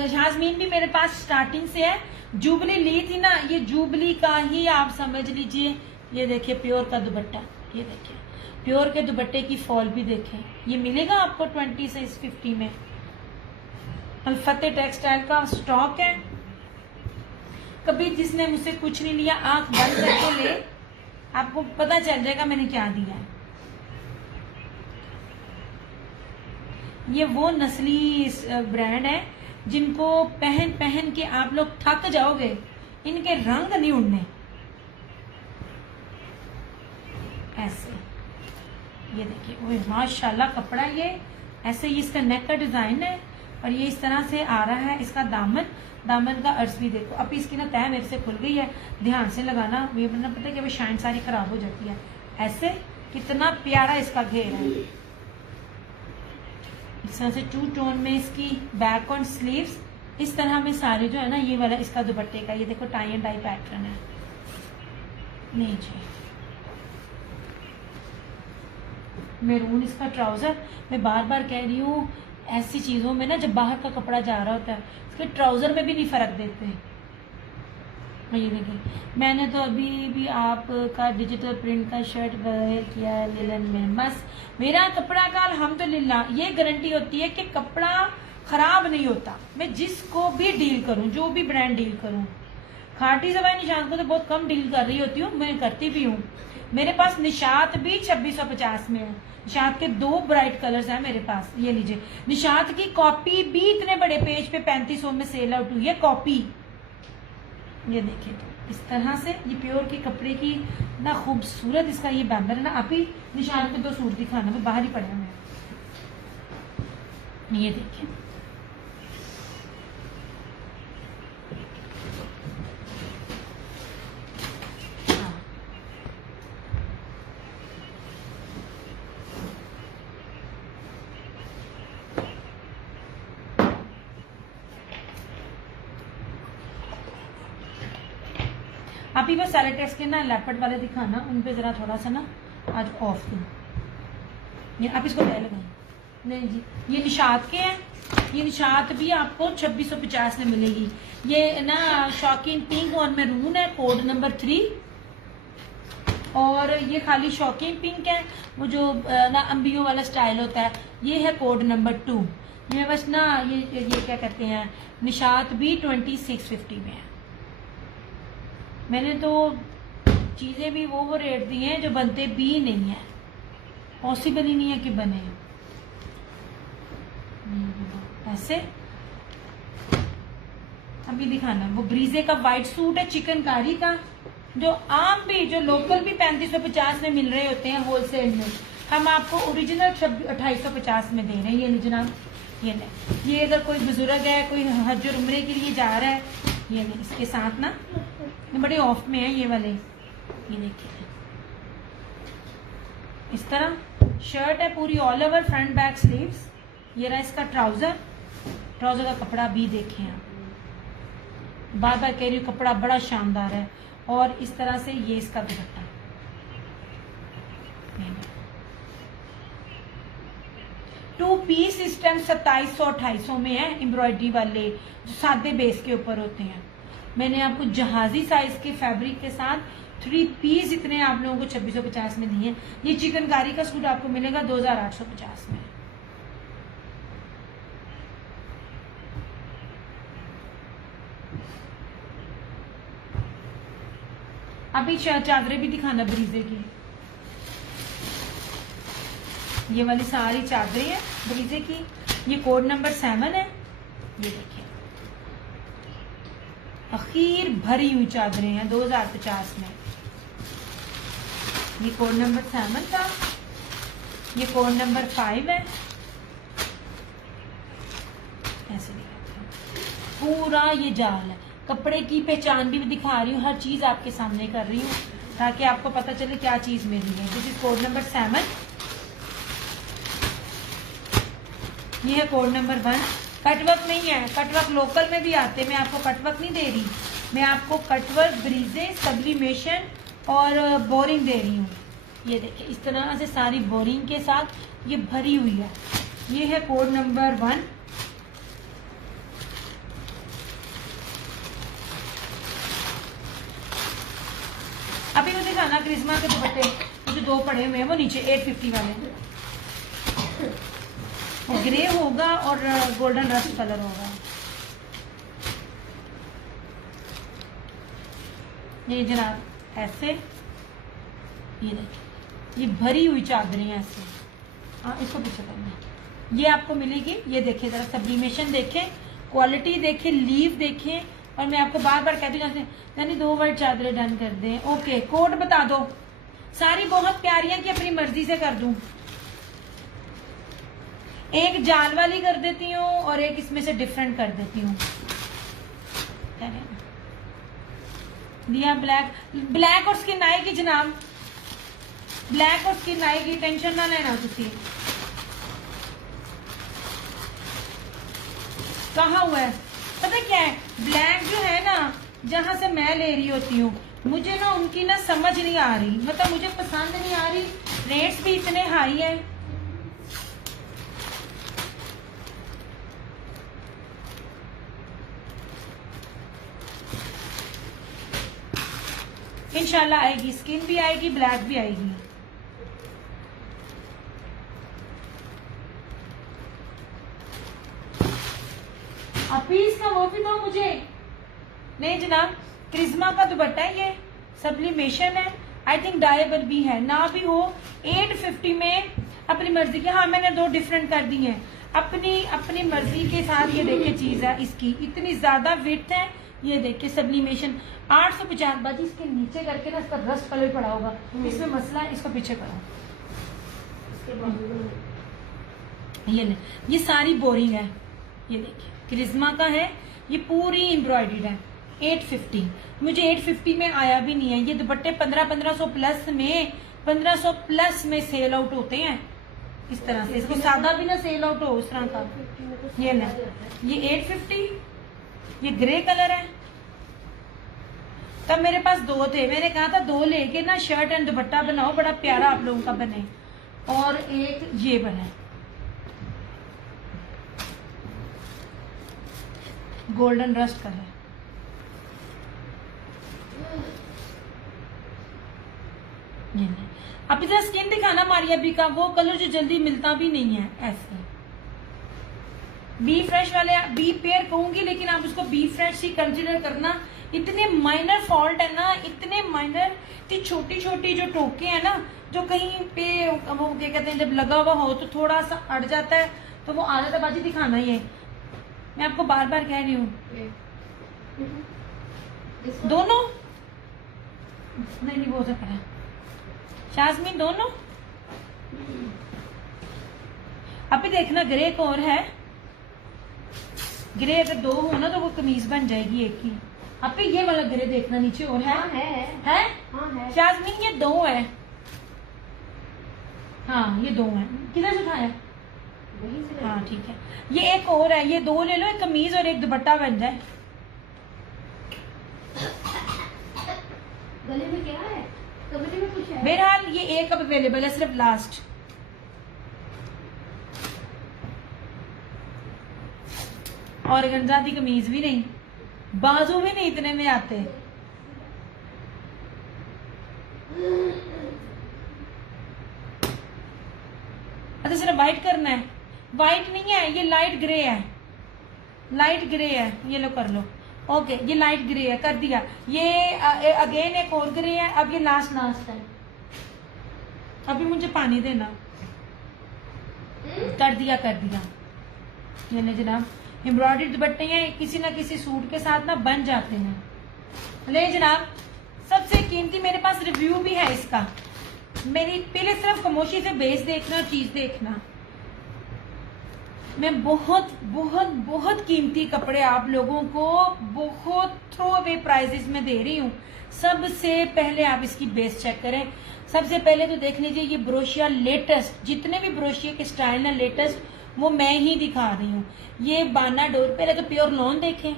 शाज़मीन भी मेरे पास स्टार्टिंग से है। जुबली ली थी ना, ये जुबली का ही आप समझ लीजिए। ये देखिए प्योर का दुपट्टा, ये देखिए प्योर के दुपट्टे की फॉल भी देखें। ये मिलेगा आपको 20 से 50 में। अलफते टेक्सटाइल का स्टॉक है, कभी जिसने मुझसे कुछ नहीं लिया आंख बंद करके ले, आपको पता चल जाएगा मैंने क्या दिया है। ये वो नस्ली ब्रांड है जिनको पहन पहन के आप लोग थक जाओगे, इनके रंग नहीं उड़ने। ऐसे ये देखिए, वो माशाल्लाह कपड़ा, ये ऐसे ही इसका नेक का डिजाइन है, और ये इस तरह से आ रहा है इसका दामन। दामन का अर्ज भी देखो। अब इसकी ना तह मेरे से खुल गई है, ध्यान से लगाना, ये वरना पता है कि शाइन सारी खराब हो जाती है। ऐसे कितना प्यारा इसका घेर है। इस तरह से 2 टोन में इसकी बैक और स्लीव्स, इस तरह में सारे जो है ना, ये वाला इसका दुपट्टे का, ये देखो टाई एंड डाई पैटर्न है नीचे। मैरून इसका ट्राउजर। मैं बार बार कह रही हूँ, ऐसी चीजों में ना जब बाहर का कपड़ा जा रहा होता है, इसके ट्राउजर में भी नहीं फर्क देते। ये देखिए, मैंने तो अभी भी आपका डिजिटल प्रिंट का शर्ट वेयर किया है लिलन में। बस मेरा कपड़ा का अल्हम्दुलिल्लाह ये गारंटी होती है कि कपड़ा खराब नहीं होता। मैं जिसको भी डील करूं, जो भी ब्रांड डील करूं, खाटी सवाई निशात को तो बहुत कम डील कर रही होती हूँ, मैं करती भी हूँ। मेरे पास निशात भी 2650 में है। निशात के 2 ब्राइट कलर्स हैं मेरे पास। ये लीजिए, निशात की कॉपी भी इतने बड़े पेज पे 3500 में सेल आउट हुई है कॉपी। ये देखिए, तो इस तरह से ये प्योर के कपड़े की ना खूबसूरत इसका ये बैम्बर है ना। आप ही निशात के 2 सूट दिखाना, वो बाहर ही पड़े हुए हैं। ये देखिए, आप ही बस सैलेटेक्स के ना लेपर्ड वाले दिखाना, उन पे जरा थोड़ा सा ना आज ऑफ दूँ। ये आप इसको पहले लगाएं। नहीं जी, ये निशात के हैं। ये निशात भी आपको 2650 में मिलेगी। ये ना शॉकिंग पिंक और मैरून है, कोड नंबर 3। और ये खाली शॉकिंग पिंक है, वो जो ना अम्बियो वाला स्टाइल होता है, ये है कोड नंबर 2। ये बस ना ये क्या कहते हैं, निशात भी 2650 में है। मैंने तो चीजें भी वो रेट दी हैं जो बनते भी नहीं है, पॉसिबल ही नहीं है कि बने। ऐसे अभी दिखाना, वो ब्रीजे का वाइट सूट है चिकनकारी का, जो आम भी, जो लोकल भी 3550 में मिल रहे होते हैं होलसेल में, हम आपको ओरिजिनल 2850 में दे रहे हैं। ये नहीं जनाब, ये नहीं। ये अगर कोई बुजुर्ग है, कोई हज और उम्रे के लिए जा रहा है, ये नहीं। इसके साथ ना बड़े ऑफ में है ये वाले। ये देखिए, इस तरह शर्ट है पूरी all over, front back sleeves. ये रहा इसका ट्राउजर। ट्राउजर का कपड़ा भी देखें आप, बार बार कह रही हूँ, कपड़ा बड़ा शानदार है। और इस तरह से ये इसका दुपट्टा, 2 पीस इस टाइम 2700-2800 में है, एम्ब्रॉयडरी वाले जो सादे बेस के ऊपर होते हैं। मैंने आपको जहाजी साइज के फैब्रिक के साथ 3 पीस इतने आप लोगों को 2650 में दिए। ये चिकनकारी का सूट आपको मिलेगा 2850 में। अभी चादरें भी दिखाना ब्रीजे की। ये वाली सारी चादरें हैं ब्रीजे की। ये कोड नंबर 7 है। ये देखिए, अखीर भरी हुई चादरें हैं 2050 में। ये कोड नंबर 7 था। ये कोड नंबर 5 है। ऐसे दिखाते हैं, पूरा ये जाल है। कपड़े की पहचान भी दिखा रही हूँ, हर चीज आपके सामने कर रही हूँ ताकि आपको पता चले क्या चीज मिली है। This is code number 7। ये है कोड नंबर 1। कटवर्क नहीं है, कटवर्क लोकल में भी आते, मैं आपको कटवर्क नहीं दे रही, मैं आपको कटवर्क, ब्रीजे, सब्लिमेशन और बोरिंग दे रही हूँ। ये देखिए, इस तरह से सारी बोरिंग के साथ ये भरी हुई है। ये है कोड नंबर 1। अभी मुझे दिखाना क्रिस्मा के दुपट्टे, मुझे 2 पड़े हुए हैं, वो नीचे 850 वाले, ग्रे होगा और गोल्डन रस्ट कलर होगा। ये जनाब ऐसे, ये देखिए, ये भरी हुई चादरें हैं ऐसे। हाँ, इसको पीछे करना। ये आपको मिलेगी। ये देखिए, जरा सब्लिमेशन देखें, क्वालिटी देखें, लीव देखें। और मैं आपको बार बार कहती हूँ, यानी 2 वर्ड चादरें डन कर दें। ओके, कोड बता दो। सारी बहुत प्यारी है कि अपनी मर्जी से कर दूं। एक जाल वाली कर देती हूँ और एक इसमें से डिफरेंट कर देती हूँ। दिया ब्लैक, ब्लैक और स्किन आएगी जनाब, ब्लैक और स्किन आएगी, टेंशन ना लेना तुसी। कहाँ हुआ है पता क्या है, ब्लैक जो है ना जहां से मैं ले रही होती हूँ, मुझे ना उनकी ना समझ नहीं आ रही, मतलब मुझे पसंद नहीं आ रही, रेट्स भी इतने हाई है। इंशाल्लाह आएगी, स्किन भी आएगी, ब्लैक भी आएगी। अपीस का वो भी दो मुझे। नहीं जनाब, क्रिज्मा का दुपट्टा है ये, सब्लिमेशन है, आई थिंक डायबल भी है, ना भी हो 850 में अपनी मर्जी की। हाँ मैंने 2 डिफरेंट कर दी हैं अपनी मर्जी के साथ। ये देखिए चीज है इसकी, इतनी ज्यादा विड्थ है, ये देखिए सब्लिमेशन 850। बाजी इसके नीचे करके ना इसका रस्ट कलर पड़ा होगा, इसमें मसला है, इसको पीछे करो। ये नहीं, ये सारी बोरिंग है, ये देखिए क्रिज्मा का है, ये पूरी एम्ब्रॉयडर्ड है। 850 मुझे 850 में आया भी नहीं है। ये दुपट्टे 1500 प्लस में 1500 प्लस में सेल आउट होते हैं इस तरह से, इसको सादा भी ना सेल आउट हो इस तरह का। ये ना, ये 850, ये ग्रे कलर है। तब मेरे पास 2 थे, मैंने कहा था 2 लेके ना शर्ट एंड दुपट्टा बनाओ, बड़ा प्यारा आप लोगों का बने। और एक ये बने गोल्डन रस्ट कलर। ये नहीं, अब इधर स्किन दिखाना मारिया बी का, वो कलर जो जल्दी मिलता भी नहीं है। ऐसे बी फ्रेश वाले बी पेयर कहूंगी, लेकिन आप उसको बी फ्रेश ही कंसिडर करना। इतने माइनर फॉल्ट है ना, इतने माइनर, इतनी छोटी छोटी जो टोके हैं ना, जो कहीं पे वो क्या कहते हैं जब लगा हुआ हो तो थोड़ा सा अड़ जाता है, तो वो आदत बाजी दिखाना। ये मैं आपको बार बार कह रही हूँ, दोनों नहीं वो सकता है शाजमीन, दोनों। अभी देखना ग्रे एक और है, ग्रे अगर 2 हो ना तो वो कमीज बन जाएगी एक ही। अभी ये वाला ग्रे देखना नीचे और है। हाँ, है? हाँ, है। शाजमीन ये 2 है, हाँ ये 2 है। किधर से उठाया? वहीं से। हाँ ठीक है, ये एक और है, ये 2 ले लो, एक कमीज और एक दुपट्टा बन जाए। गले में क्या है? कमरे में कुछ है? बहरहाल ये एक अब अवेलेबल है, सिर्फ लास्ट। और गंजाती कमीज भी नहीं, बाजू भी नहीं इतने में आते। अच्छा सिर्फ व्हाइट करना है? व्हाइट नहीं है, ये लाइट ग्रे है, लाइट ग्रे है, ये लो कर लो। ओके ये लाइट ग्रे है, कर दिया। ये अगेन एक और ग्रे है। अब ये लास्ट है, अभी मुझे पानी देना। कर दिया ये ले जनाब, एम्ब्रॉयडरी दुपट्टे हैं, किसी ना किसी सूट के साथ ना बन जाते हैं। ले जनाब, सबसे कीमती मेरे पास रिव्यू भी है इसका। मेरी पहले सिर्फ खामोशी से बेस देखना, चीज देखना। मैं बहुत बहुत बहुत कीमती कपड़े आप लोगों को बहुत थ्रो अवे प्राइजेस में दे रही हूँ। सबसे पहले आप इसकी बेस चेक करें। सबसे पहले तो देख लीजिए ये ब्रोशिया लेटेस्ट, जितने भी ब्रोशिया के स्टाइल है लेटेस्ट, वो मैं ही दिखा रही हूँ। ये बाना डोर, पहले तो प्योर लॉन देखें,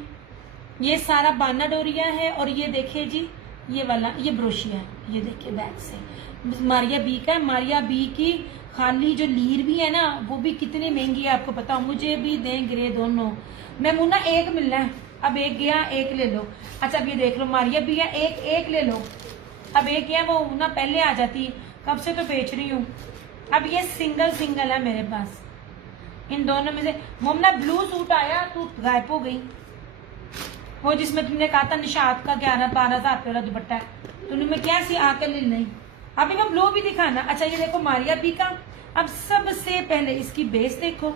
ये सारा बाना डोरिया है। और ये देखिए जी, ये वाला ये ब्रोशिया है, ये देखिए बैक से मारिया बी का है। मारिया बी की खाली जो लीर भी है ना, वो भी कितनी महंगी है आपको पता। मुझे भी दें ग्रे दोनों। मैं मुन्ना एक मिलना है, अब एक गया, एक ले लो। अच्छा अब ये देख लो, मारिया भी है, एक ले लो। अब एक है वो ना पहले आ जाती, कब से तो बेच रही हूँ। अब ये सिंगल है मेरे पास, इन दोनों में से। मोमना ब्लू सूट आया, तू गायब हो गई। वो जिसमें तुमने कहा था निशात का 11-12 हज़ार वाला दुपट्टा है, तूने मैं क्या सी आकर ले नहीं। अभी मैं ब्लू भी दिखाना। अच्छा ये देखो मारिया बी का। अब सबसे पहले इसकी बेस देखो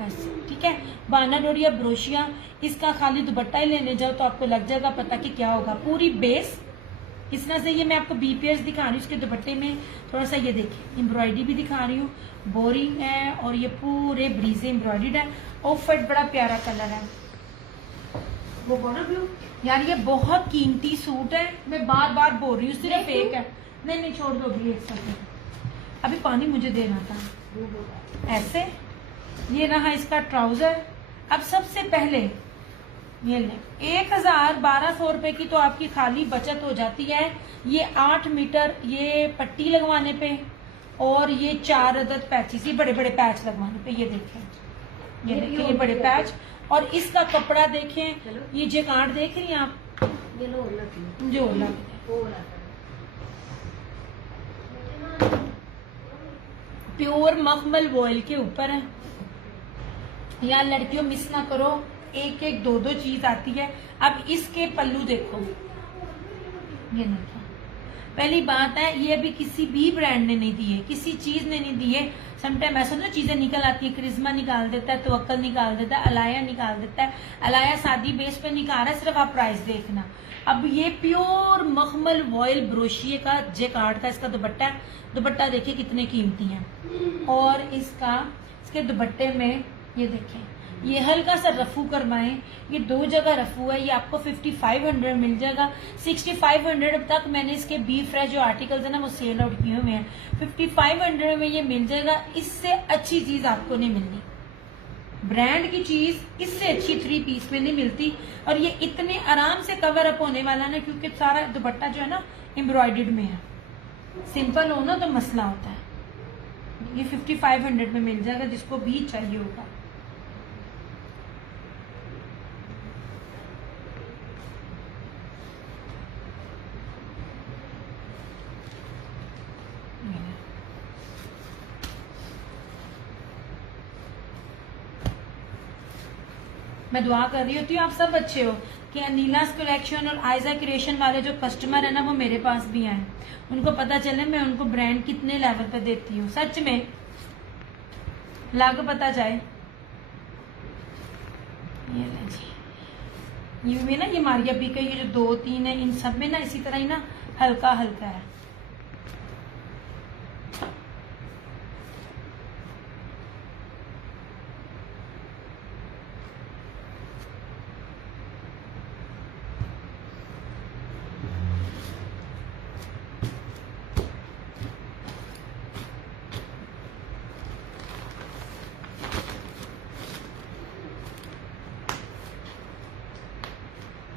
ऐसे, ठीक है। बाना डोरिया ब्रोशिया, इसका खाली दुपट्टा ही लेने जाओ तो आपको लग जाएगा पता कि क्या होगा। पूरी बेस इस तरह से ये मैं आपको बी पेयर्स दिखा रही हूँ। इसके दुपट्टे में थोड़ा सा ये देखिए एम्ब्रॉयडरी भी दिखा रही हूँ, बोरिंग है और ये पूरे ब्रीजे एम्ब्रॉयडर्ड है। ऑफ व्हाइट बड़ा प्यारा कलर है, वो बॉर्डर ब्लू। यार ये बहुत कीमती सूट है, मैं बार बार बोल रही हूँ, सिर्फ एक है। नहीं नहीं छोड़ दो अभी, एक सेकंड, अभी पानी मुझे देना था। ऐसे ये रहा इसका ट्राउजर। अब सबसे पहले ये ले 1000-1200 रुपए की तो आपकी खाली बचत हो जाती है। ये 8 मीटर ये पट्टी लगवाने पे और ये 4 अदद पैचेस, ये बड़े बड़े पैच लगवाने पे। ये देखें, ये देखें ये बड़े पैच, और इसका कपड़ा देखें, ये जेकार्ड देख रही हैं आप, ये लो लगी जो प्योर मखमल वॉयल के ऊपर है। यार लड़कियों मिस ना करो, एक एक दो दो चीज आती है। अब इसके पल्लू देखो, ये देखो, पहली बात है ये अभी किसी भी ब्रांड ने नहीं दिए, किसी चीज ने नहीं दिए। समटाइम ऐसा ना चीजें निकल आती है, क्रिश्मा निकाल देता है, तवक्कल निकाल देता है, अलाया निकाल देता है। अलाया शादी बेस पे निकाल रहा है, सिर्फ आप प्राइस देखना। अब ये प्योर मखमल वॉयल ब्रोशिये का जेकार्ड का इसका दुपट्टा है। दुपट्टा देखिए कितने कीमती है। और इसके दुपट्टे में ये देखें, ये हल्का सा रफू करवाएं, ये 2 जगह रफू है, ये आपको 5500 मिल जाएगा। 6500 तक मैंने इसके बी फ्रेश जो आर्टिकल्स है ना वो सेल आउट किए हुए हैं। 5500 में ये मिल जाएगा, इससे अच्छी चीज आपको नहीं मिलनी। ब्रांड की चीज इससे अच्छी 3 पीस में नहीं मिलती। और ये इतने आराम से कवर अप होने वाला ना, क्योंकि सारा दुपट्टा जो है ना एम्ब्रॉयडर्ड में है। सिंपल हो ना तो मसला होता है। ये 5500 में मिल जाएगा जिसको भी चाहिए होगा। मैं दुआ कर रही होती हूँ आप सब अच्छे हो, कि अनीलास कलेक्शन और आयजा क्रिएशन वाले जो कस्टमर है ना वो मेरे पास भी आए, उनको पता चले मैं उनको ब्रांड कितने लेवल पे देती हूँ, सच में लाग पता जाए। ये ले जी, ये भी ना ये मारिया बी का ये जो 2-3 है, इन सब में ना इसी तरह ही ना हल्का हल्का है।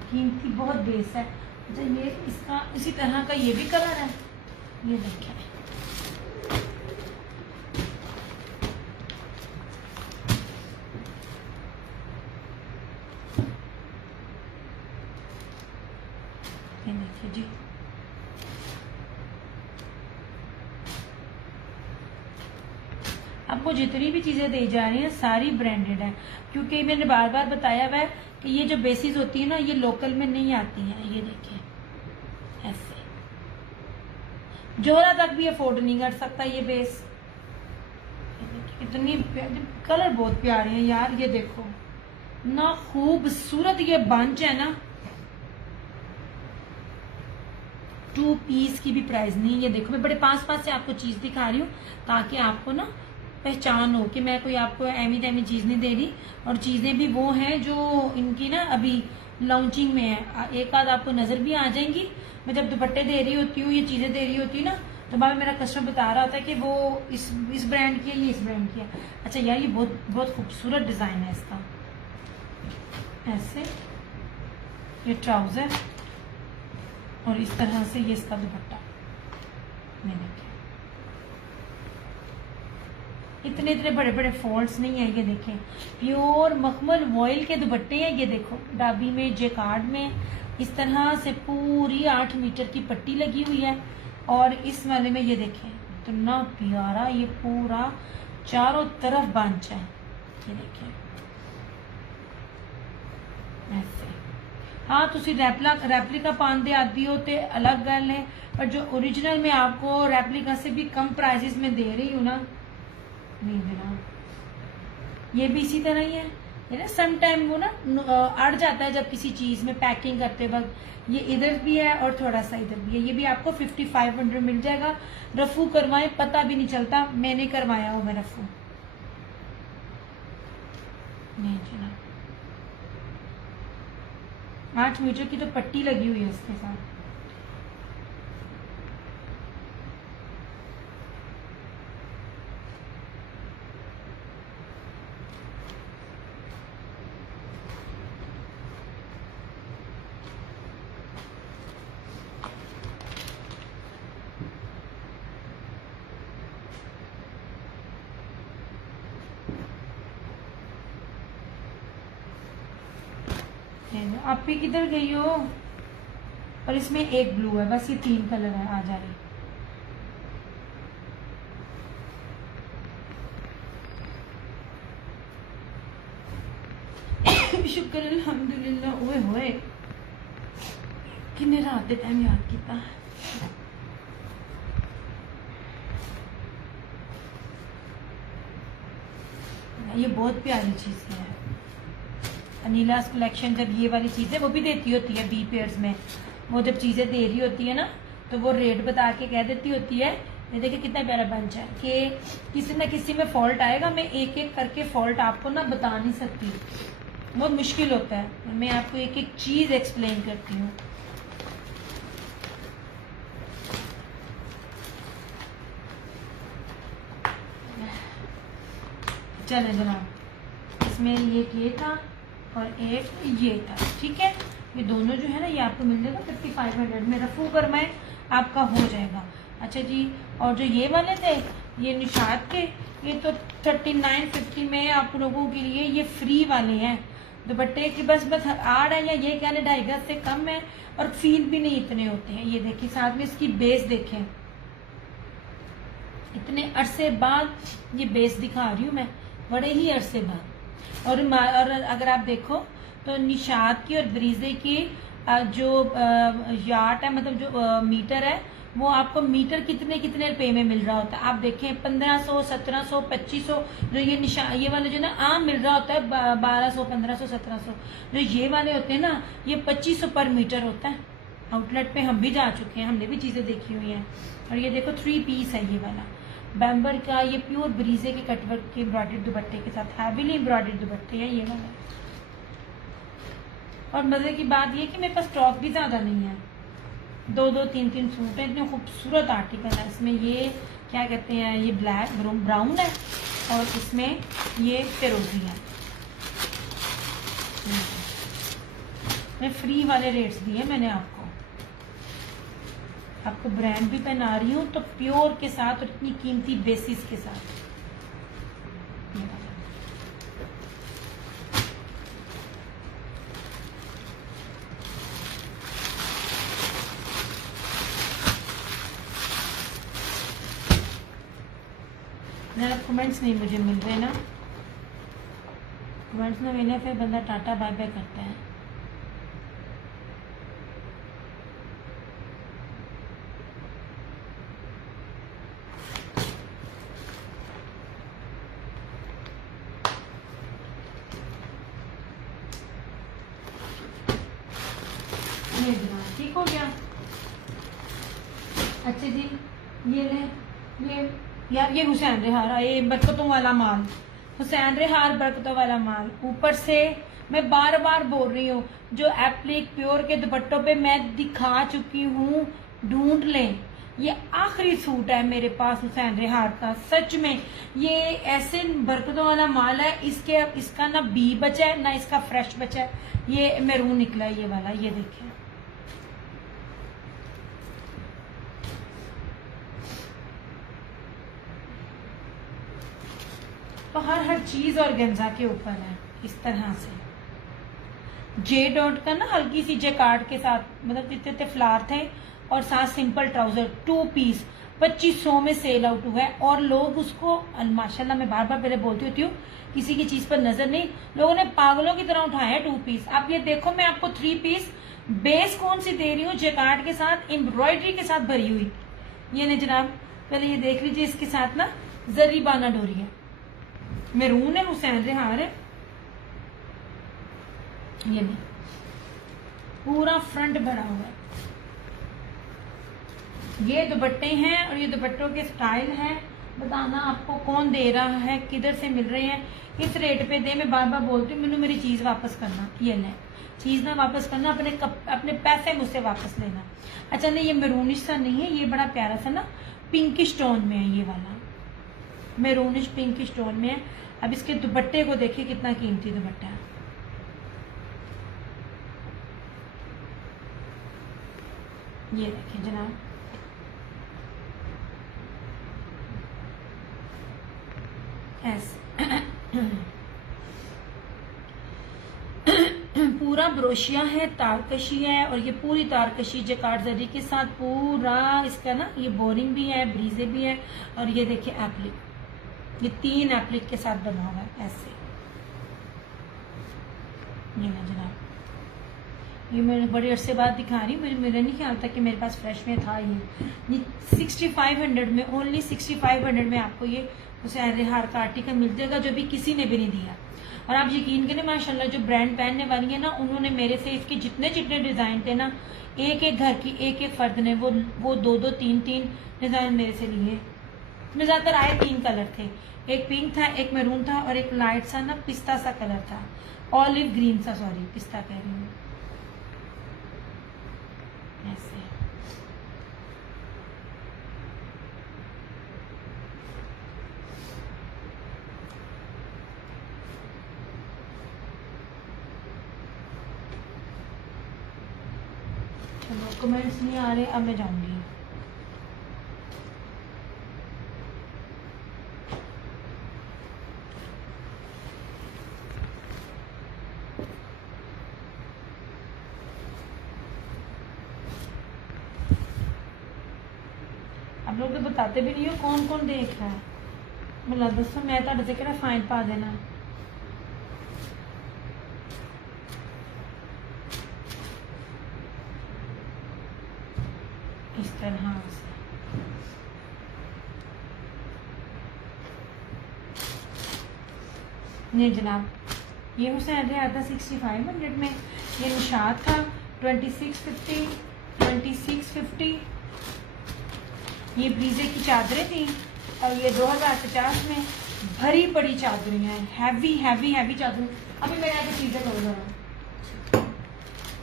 कीमती बहुत बेस है। अच्छा ये इसका इसी तरह का ये भी कलर है, ये देखिए जी। आपको जितनी भी चीजें दी जा रही हैं सारी ब्रांडेड है, क्योंकि मैंने बार बार बताया हुआ है कि ये जो बेसिस होती है ना ये लोकल में नहीं आती हैं। ये देखिए ऐसे जोहरा तक भी अफोर्ड नहीं कर सकता ये बेस। इतनी कलर बहुत प्यारे हैं यार, ये देखो ना खूबसूरत ये बंच है ना। 2 पीस की भी प्राइस नहीं। ये देखो मैं बड़े पास से आपको चीज दिखा रही हूँ ताकि आपको ना पहचान हो कि मैं कोई आपको एमी दैमी चीज नहीं दे रही। और चीजें भी वो हैं जो इनकी ना अभी लॉन्चिंग में है, एक आध आपको नजर भी आ जाएंगी। मैं जब दुपट्टे दे रही होती हूँ, ये चीजें दे रही होती हूँ ना, तो बाद मेरा कस्टमर बता रहा होता है कि वो इस ब्रांड की है, ये इस ब्रांड की है। अच्छा यार ये बहुत खूबसूरत डिजाइन है इसका। ऐसे ये ट्राउजर और इस तरह से ये इसका दुपट्टा। मैंने इतने बड़े बड़े फॉल्ट्स नहीं है। ये देखें प्योर मखमल वॉयल के दुपट्टे हैं। ये देखो डाबी में जेकार्ड में इस तरह से पूरी 8 मीटर की पट्टी लगी हुई है। और इस वाले में ये देखें इतना प्यारा, ये पूरा चारों तरफ बंच है। ये देखें ऐसे। हाँ तुसी रेप्लिका पांदे आदि हो तो अलग गल है, पर जो ओरिजिनल में आपको रेप्लिका से भी कम प्राइसेस में दे रही हूँ ना, नहीं देना। ये भी इसी तरह ही है, ये ना सम टाइम वो ना अड़ जाता है जब किसी चीज में पैकिंग करते वक्त। ये इधर भी है और थोड़ा सा इधर भी है। ये भी आपको 5500 मिल जाएगा। रफू करवाएं, पता भी नहीं चलता। मैंने करवाया हुआ है रफू। नहीं चला 8 मीटर की तो पट्टी लगी हुई है इसके साथ। आप भी किधर गई हो? और इसमें एक ब्लू है, बस ये 3 कलर है। आ जा रही शुक्र अल्हम्दुलिल्लाह। ओए होए किन्ने रात के टाइम याद किया। ये बहुत प्यारी चीज है अनीलास कलेक्शन। जब ये वाली चीजें वो भी देती होती है बी पेयर्स में, वो जब चीजें दे रही होती है ना तो वो रेट बता के कह देती होती है। ये देखिए कितना प्यारा बंच है कि किसी ना किसी में फॉल्ट आएगा। मैं एक एक करके फॉल्ट आपको ना बता नहीं सकती, बहुत मुश्किल होता है। मैं आपको एक एक चीज एक्सप्लेन करती हूँ। चले जनाब, इसमें ये था और एक ये था, ठीक है। ये दोनों जो है ना ये आपको मिल जाएगा 5500 में। रफू करवाएं आपका हो जाएगा। अच्छा जी, और जो ये वाले थे ये निशात के, ये तो 3950 में आप लोगों के लिए ये फ्री वाले हैं। दुपट्टे की बस आड़ है या ये क्या 2.5 गज से कम है और फील भी नहीं इतने होते हैं। ये देखिए साथ में इसकी बेस देखें, इतने अरसे बाद ये बेस दिखा रही हूँ मैं, बड़े ही अरसे बाद। और अगर आप देखो तो निशात की और ब्रीजे की जो यार्ड है, मतलब जो मीटर है, वो आपको मीटर कितने कितने रुपए में मिल रहा होता है। आप देखें 1500, 1700, 2500। जो ये वाले जो ना आम मिल रहा होता है 1200, 1500, 1700। जो ये वाले होते हैं ना ये 2500 पर मीटर होता है। आउटलेट पे हम भी जा चुके हैं, हमने भी चीजें देखी हुई हैं। और ये देखो 3 पीस है ये वाला बैम्बर का, ये प्योर ब्रीजे के कटवर्क के एम्ब्रॉयडर्ड दुपट्टे के साथ, हैवीली एम्ब्रॉयडर्ड दुपट्टे हैं ये वाला। और मजे की बात ये कि मेरे पास स्टॉक भी ज्यादा नहीं है, 2-2, 3-3 सूट है। इतने खूबसूरत आर्टिकल है। इसमें ये क्या कहते हैं, ये ब्लैक ब्राउन है और इसमें ये फिरोजी है। मैं फ्री वाले रेट्स दिए मैंने आपको ब्रांड भी पहना रही हूँ तो प्योर के साथ और इतनी कीमती बेसिस के साथ। कमेंट्स नहीं मुझे मिल रहे ना, कमेंट्स ना मिले फिर बंदा टाटा बाय बाय करता है। ठीक हो गया। अच्छा जी, ये यार ये हुसैन रेहार, ये बरकतों वाला माल, हुसैन रेहार बरकतों वाला माल। ऊपर से मैं बार बार बोल रही हूँ, जो एप्लिक प्योर के दुपट्टों पे मैं दिखा चुकी हूँ, ढूंढ लें। ये आखिरी सूट है मेरे पास हुसैन रेहार का। सच में ये ऐसे बरकतों वाला माल है, इसका ना बी बचा है ना इसका फ्रेश बचा है। ये मैरून निकला है ये वाला, ये देखिए। तो हर चीज और गेंजा के ऊपर है इस तरह से। जे डॉट का ना हल्की सी जेकार्ड के साथ, मतलब जितने फ्लावर थे और साथ सिंपल ट्राउजर 2 पीस 2500 में सेल आउट हुआ है। और लोग उसको माशाल्लाह, मैं बार बार पहले बोलती होती हूँ, किसी की चीज पर नजर नहीं, लोगों ने पागलों की तरह उठाया है 2 पीस। आप ये देखो, मैं आपको 3 पीस बेस कौन सी दे रही हूँ, जेकार्ड के साथ एम्ब्रॉयडरी के साथ भरी हुई। ये नहीं जनाब, पहले ये देख लीजिए, इसके साथ ना जरी बाना डोरी है, मैरून है, हुसैन रेहार है। ये नहीं, पूरा फ्रंट भरा हुआ है। ये दुपट्टे हैं और ये दुपट्टों के स्टाइल हैं। बताना आपको कौन दे रहा है, किधर से मिल रहे हैं, इस रेट पे दे। मैं बार बार बोलती हूँ, मैंने मेरी चीज़ वापस करना, ये लें चीज़ ना वापस करना, अपने पैसे मुझसे वापस लेना। अच्छा नहीं, ये मैरूनिश सा नहीं है, ये बड़ा प्यारा सा ना पिंकिश टोन में है, ये वाला मैरूनिश पिंकिश टोन में है। अब इसके दुपट्टे को देखिए कितना कीमती दुपट्टा है। ये देखिए जनाब, पूरा ब्रोशिया है, तारकशी है, और ये पूरी तारकशी जकार्ड जरी के साथ पूरा इसका ना ये बोरिंग भी है, ब्रीजे भी है, और ये देखिए एप्लिक, ये 3 एप्लिक के साथ बना हुआ है ऐसे। ये ना जनाब, ये मैं बड़े अरसे बाद दिखा रही हूँ, मेरा नहीं ख्याल था कि मेरे पास फ्रेश में था। ये 6500 में, ओनली 6500 में आपको ये उसे हार का आर्टिकल मिल जाएगा, जो भी किसी ने भी नहीं दिया। और आप यकीन करें माशाल्लाह, जो ब्रांड पहनने वाली है ना, उन्होंने मेरे से इसके जितने जितने डिज़ाइन थे ना, एक एक घर की एक एक फर्द ने वो 2-2 3-3 डिज़ाइन मेरे से लिए। में ज़्यादातर आए 3 कलर थे, एक पिंक था, एक मैरून था, और एक लाइट सा ना पिस्ता सा कलर था, ऑलिव ग्रीन सा, सॉरी पिस्ता कह रही हूँ ऐसे। चलो कमेंट्स नहीं आ रहे, अब मैं जाऊंगी। आप लोग तो बताते भी नहीं हो कौन कौन देख रहा है। मतलब दसो, मैं तो से कहना फाइन पा देना। इस तरह से नहीं जनाब, ये हुसैन आया था 6500 में, ये निशात था 2650, 2650। ये ब्रीजे की चादरें थी, और ये 2050 में भरी पड़ी चादरें हैं, हैवी हैवी हैवी चादरें। अभी मेरे यहाँ चीज़ें करूँगा।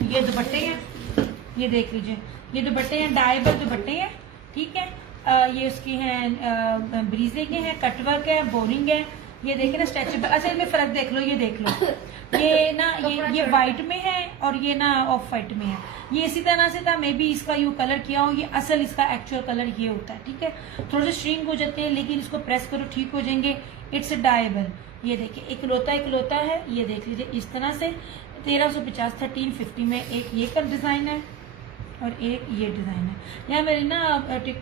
ये दुपट्टे हैं, ये देख लीजिए, ये दुपट्टे हैं, डाइबल दुपट्टे हैं, ठीक है। ये उसकी हैं ब्रीजे के हैं, कटवर्क है, बोरिंग है, ये देखे ना स्ट्रेचेबल। अच्छा इनमें फर्क देख लो, ये देख लो, ये ना ये वाइट में है और ये ना ऑफ वाइट में है। ये इसी तरह से था, मे बी इसका यू कलर किया हो, ये असल इसका एक्चुअल कलर ये होता है, ठीक है। थोड़े से श्रिंक हो जाते हैं, लेकिन इसको प्रेस करो ठीक हो जाएंगे। इट्स डाइबल, ये देखिए इकलौता है, ये देख लीजिए इस तरह से 1350 1350 में एक ये का डिजाइन है और एक ये डिजाइन है। यहाँ मेरी ना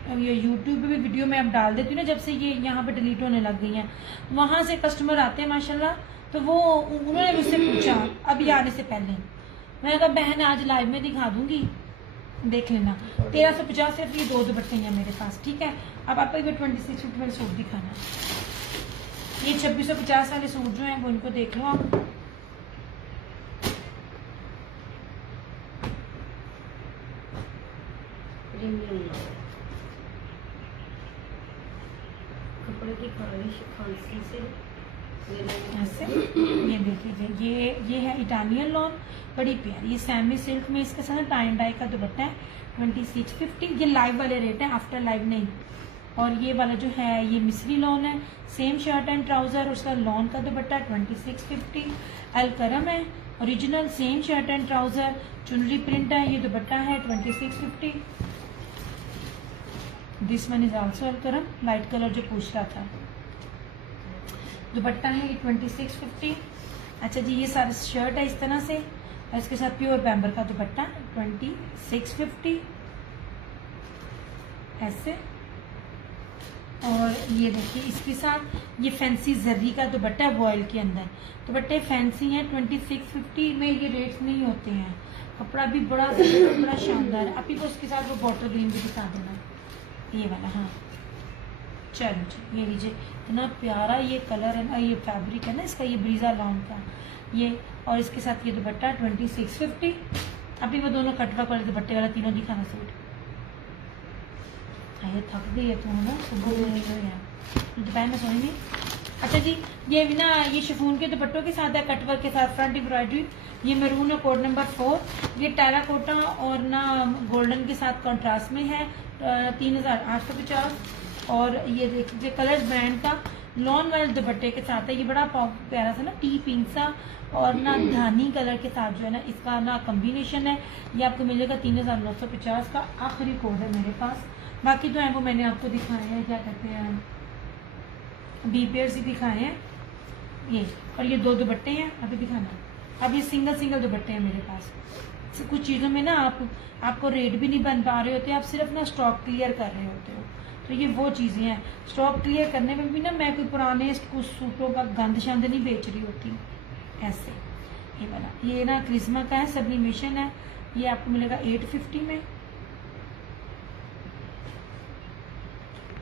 ये यूट्यूब पे भी वीडियो में अब डाल देती हूँ ना, जब से ये यहाँ पे डिलीट होने लग गई हैं, वहां से कस्टमर आते हैं माशाल्लाह, तो वो उन्होंने मुझसे पूछा अभी आने से पहले, मैंने कहा बहन आज लाइव में दिखा दूंगी, देख लेना। 1350 सिर्फ ये 2 दुपट्टे हैं मेरे पास, ठीक है। अब आपको ये 2650 वाले सूट दिखाना है। ये 2650 वाले सूट जो है वो इनको देख लो आप। कपड़े की खांसी से ऐसे ये देख लीजिए, ये है इटालियन लॉन, बड़ी प्यारी, ये सेमी सिल्क में इसके साथ टाई डाई का दुपट्टा है 2650। ये लाइव वाले रेट है, आफ्टर लाइव नहीं। और ये वाला जो है ये मिस्री लॉन है, सेम शर्ट एंड ट्राउजर, और उसका लॉन का दुपट्टा 2650। अलकरम है original, same shirt and trouser, चुनरी प्रिंट है, ये दुपट्टा है 2650। This one is also Alkaram, light colour जो पूछ रहा था, दुपट्टा है ये 2650। अच्छा जी, ये सारा शर्ट है इस तरह से, और इसके साथ प्योर बैम्बर का दुपट्टा 2650 ऐसे। और ये देखिए इसके साथ ये फैंसी जर्री का दुपट्टा है वॉयल के अंदर, दुपट्टे फैंसी हैं 2650 में, ये रेट्स नहीं होते हैं। कपड़ा भी बड़ा शानदार है। अभी को उसके साथ वो बॉटल ग्रीन भी दिखा देना, ये वाला। हाँ चलो जी, ये लीजिए, इतना प्यारा ये कलर है ना, ये फैब्रिक है ना इसका, ये ब्रीजा लॉन का ये। और इसके साथ ये दुपट्टा 2650। अभी मैं दोनों कटवर्क वाले दुपट्टे वाला तीनों दिखाना सूट। ये थक गई है तो ना सुबह दोपहर में सोई नहीं। अच्छा जी, ये भी ना ये शिफॉन के दुपट्टों के साथ है, कटवर्क के साथ फ्रंट एम्ब्रॉयडरी। ये मैरून है, कोड नंबर 4। ये टेराकोटा और ना गोल्डन के साथ कॉन्ट्रास्ट में है, 3850। और ये देख लीजिए कलर्स ब्रांड का लॉन वाले दुपट्टे के साथ है। ये बड़ा प्यारा सा ना टी पिंक सा और ना धानी कलर के साथ जो है ना इसका ना कॉम्बिनेशन है। ये आपको मिलेगा 3950 का। आखिरी कोड है मेरे पास, बाकी जो है वो मैंने आपको दिखाए हैं, क्या कहते हैं, बी पेयर्स ही दिखाए हैं ये। और ये 2 दुपट्टे हैं अभी दिखाना। अब ये सिंगल दुपट्टे हैं मेरे पास। कुछ चीज़ों में ना आपको रेट भी नहीं बन पा रहे होते, आप सिर्फ ना स्टॉक क्लियर कर रहे होते हो। तो ये वो चीज़ें हैं, स्टॉक क्लियर करने में भी ना मैं कोई पुराने कुछ सूटों का गंद शंद नहीं बेच रही होती। ऐसे ये वाला, ये ना क्रिस्मा का है, सब्लिमेशन है। ये आपको मिलेगा 850 में।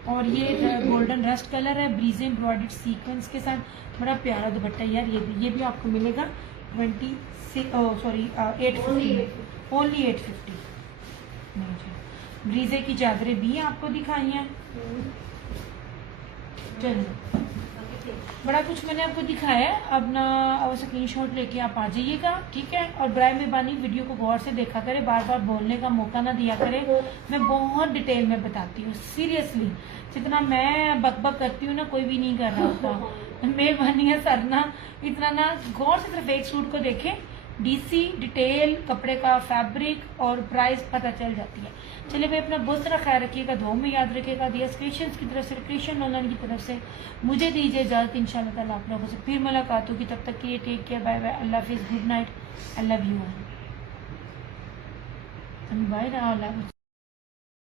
और ये गोल्डन रस्ट कलर है, ब्रीज एम्ब्रॉयडर्ड सीक्वेंस के साथ, बड़ा प्यारा दुपट्टा यार। ये भी आपको मिलेगा 850, ओनली 850। ब्रीजे की चादरें भी आपको दिखाई हैं। चलो बड़ा कुछ मैंने आपको दिखाया है। अब ना अब स्क्रीनशॉट लेके आप आ जाइएगा, ठीक है। और बराए मेहरबानी वीडियो को गौर से देखा करें, बार बार बोलने का मौका ना दिया करें। मैं बहुत डिटेल में बताती हूँ, सीरियसली। जितना मैं बकबक करती हूँ ना कोई भी नहीं कर रहा होता। मेहरबानी है सर ना इतना ना गौर से सिर्फ एक सूट को देखें, डीसी डिटेल, कपड़े का फैब्रिक और प्राइस पता चल जाती है। चलिए भाई, अपना बहुत सारा ख्याल रखिएगा, दुआ में याद रखिएगा। दिया क्रिएशन की तरफ से, क्रिएशन ऑनलाइन की तरफ से मुझे दीजिए इजाजत। इंशाल्लाह ताला आप लोगों से फिर मुलाकात होगी। तब तक के लिए टेक केयर, बाय बाय, अल्लाह हाफिज़, good night, I love you. Bye.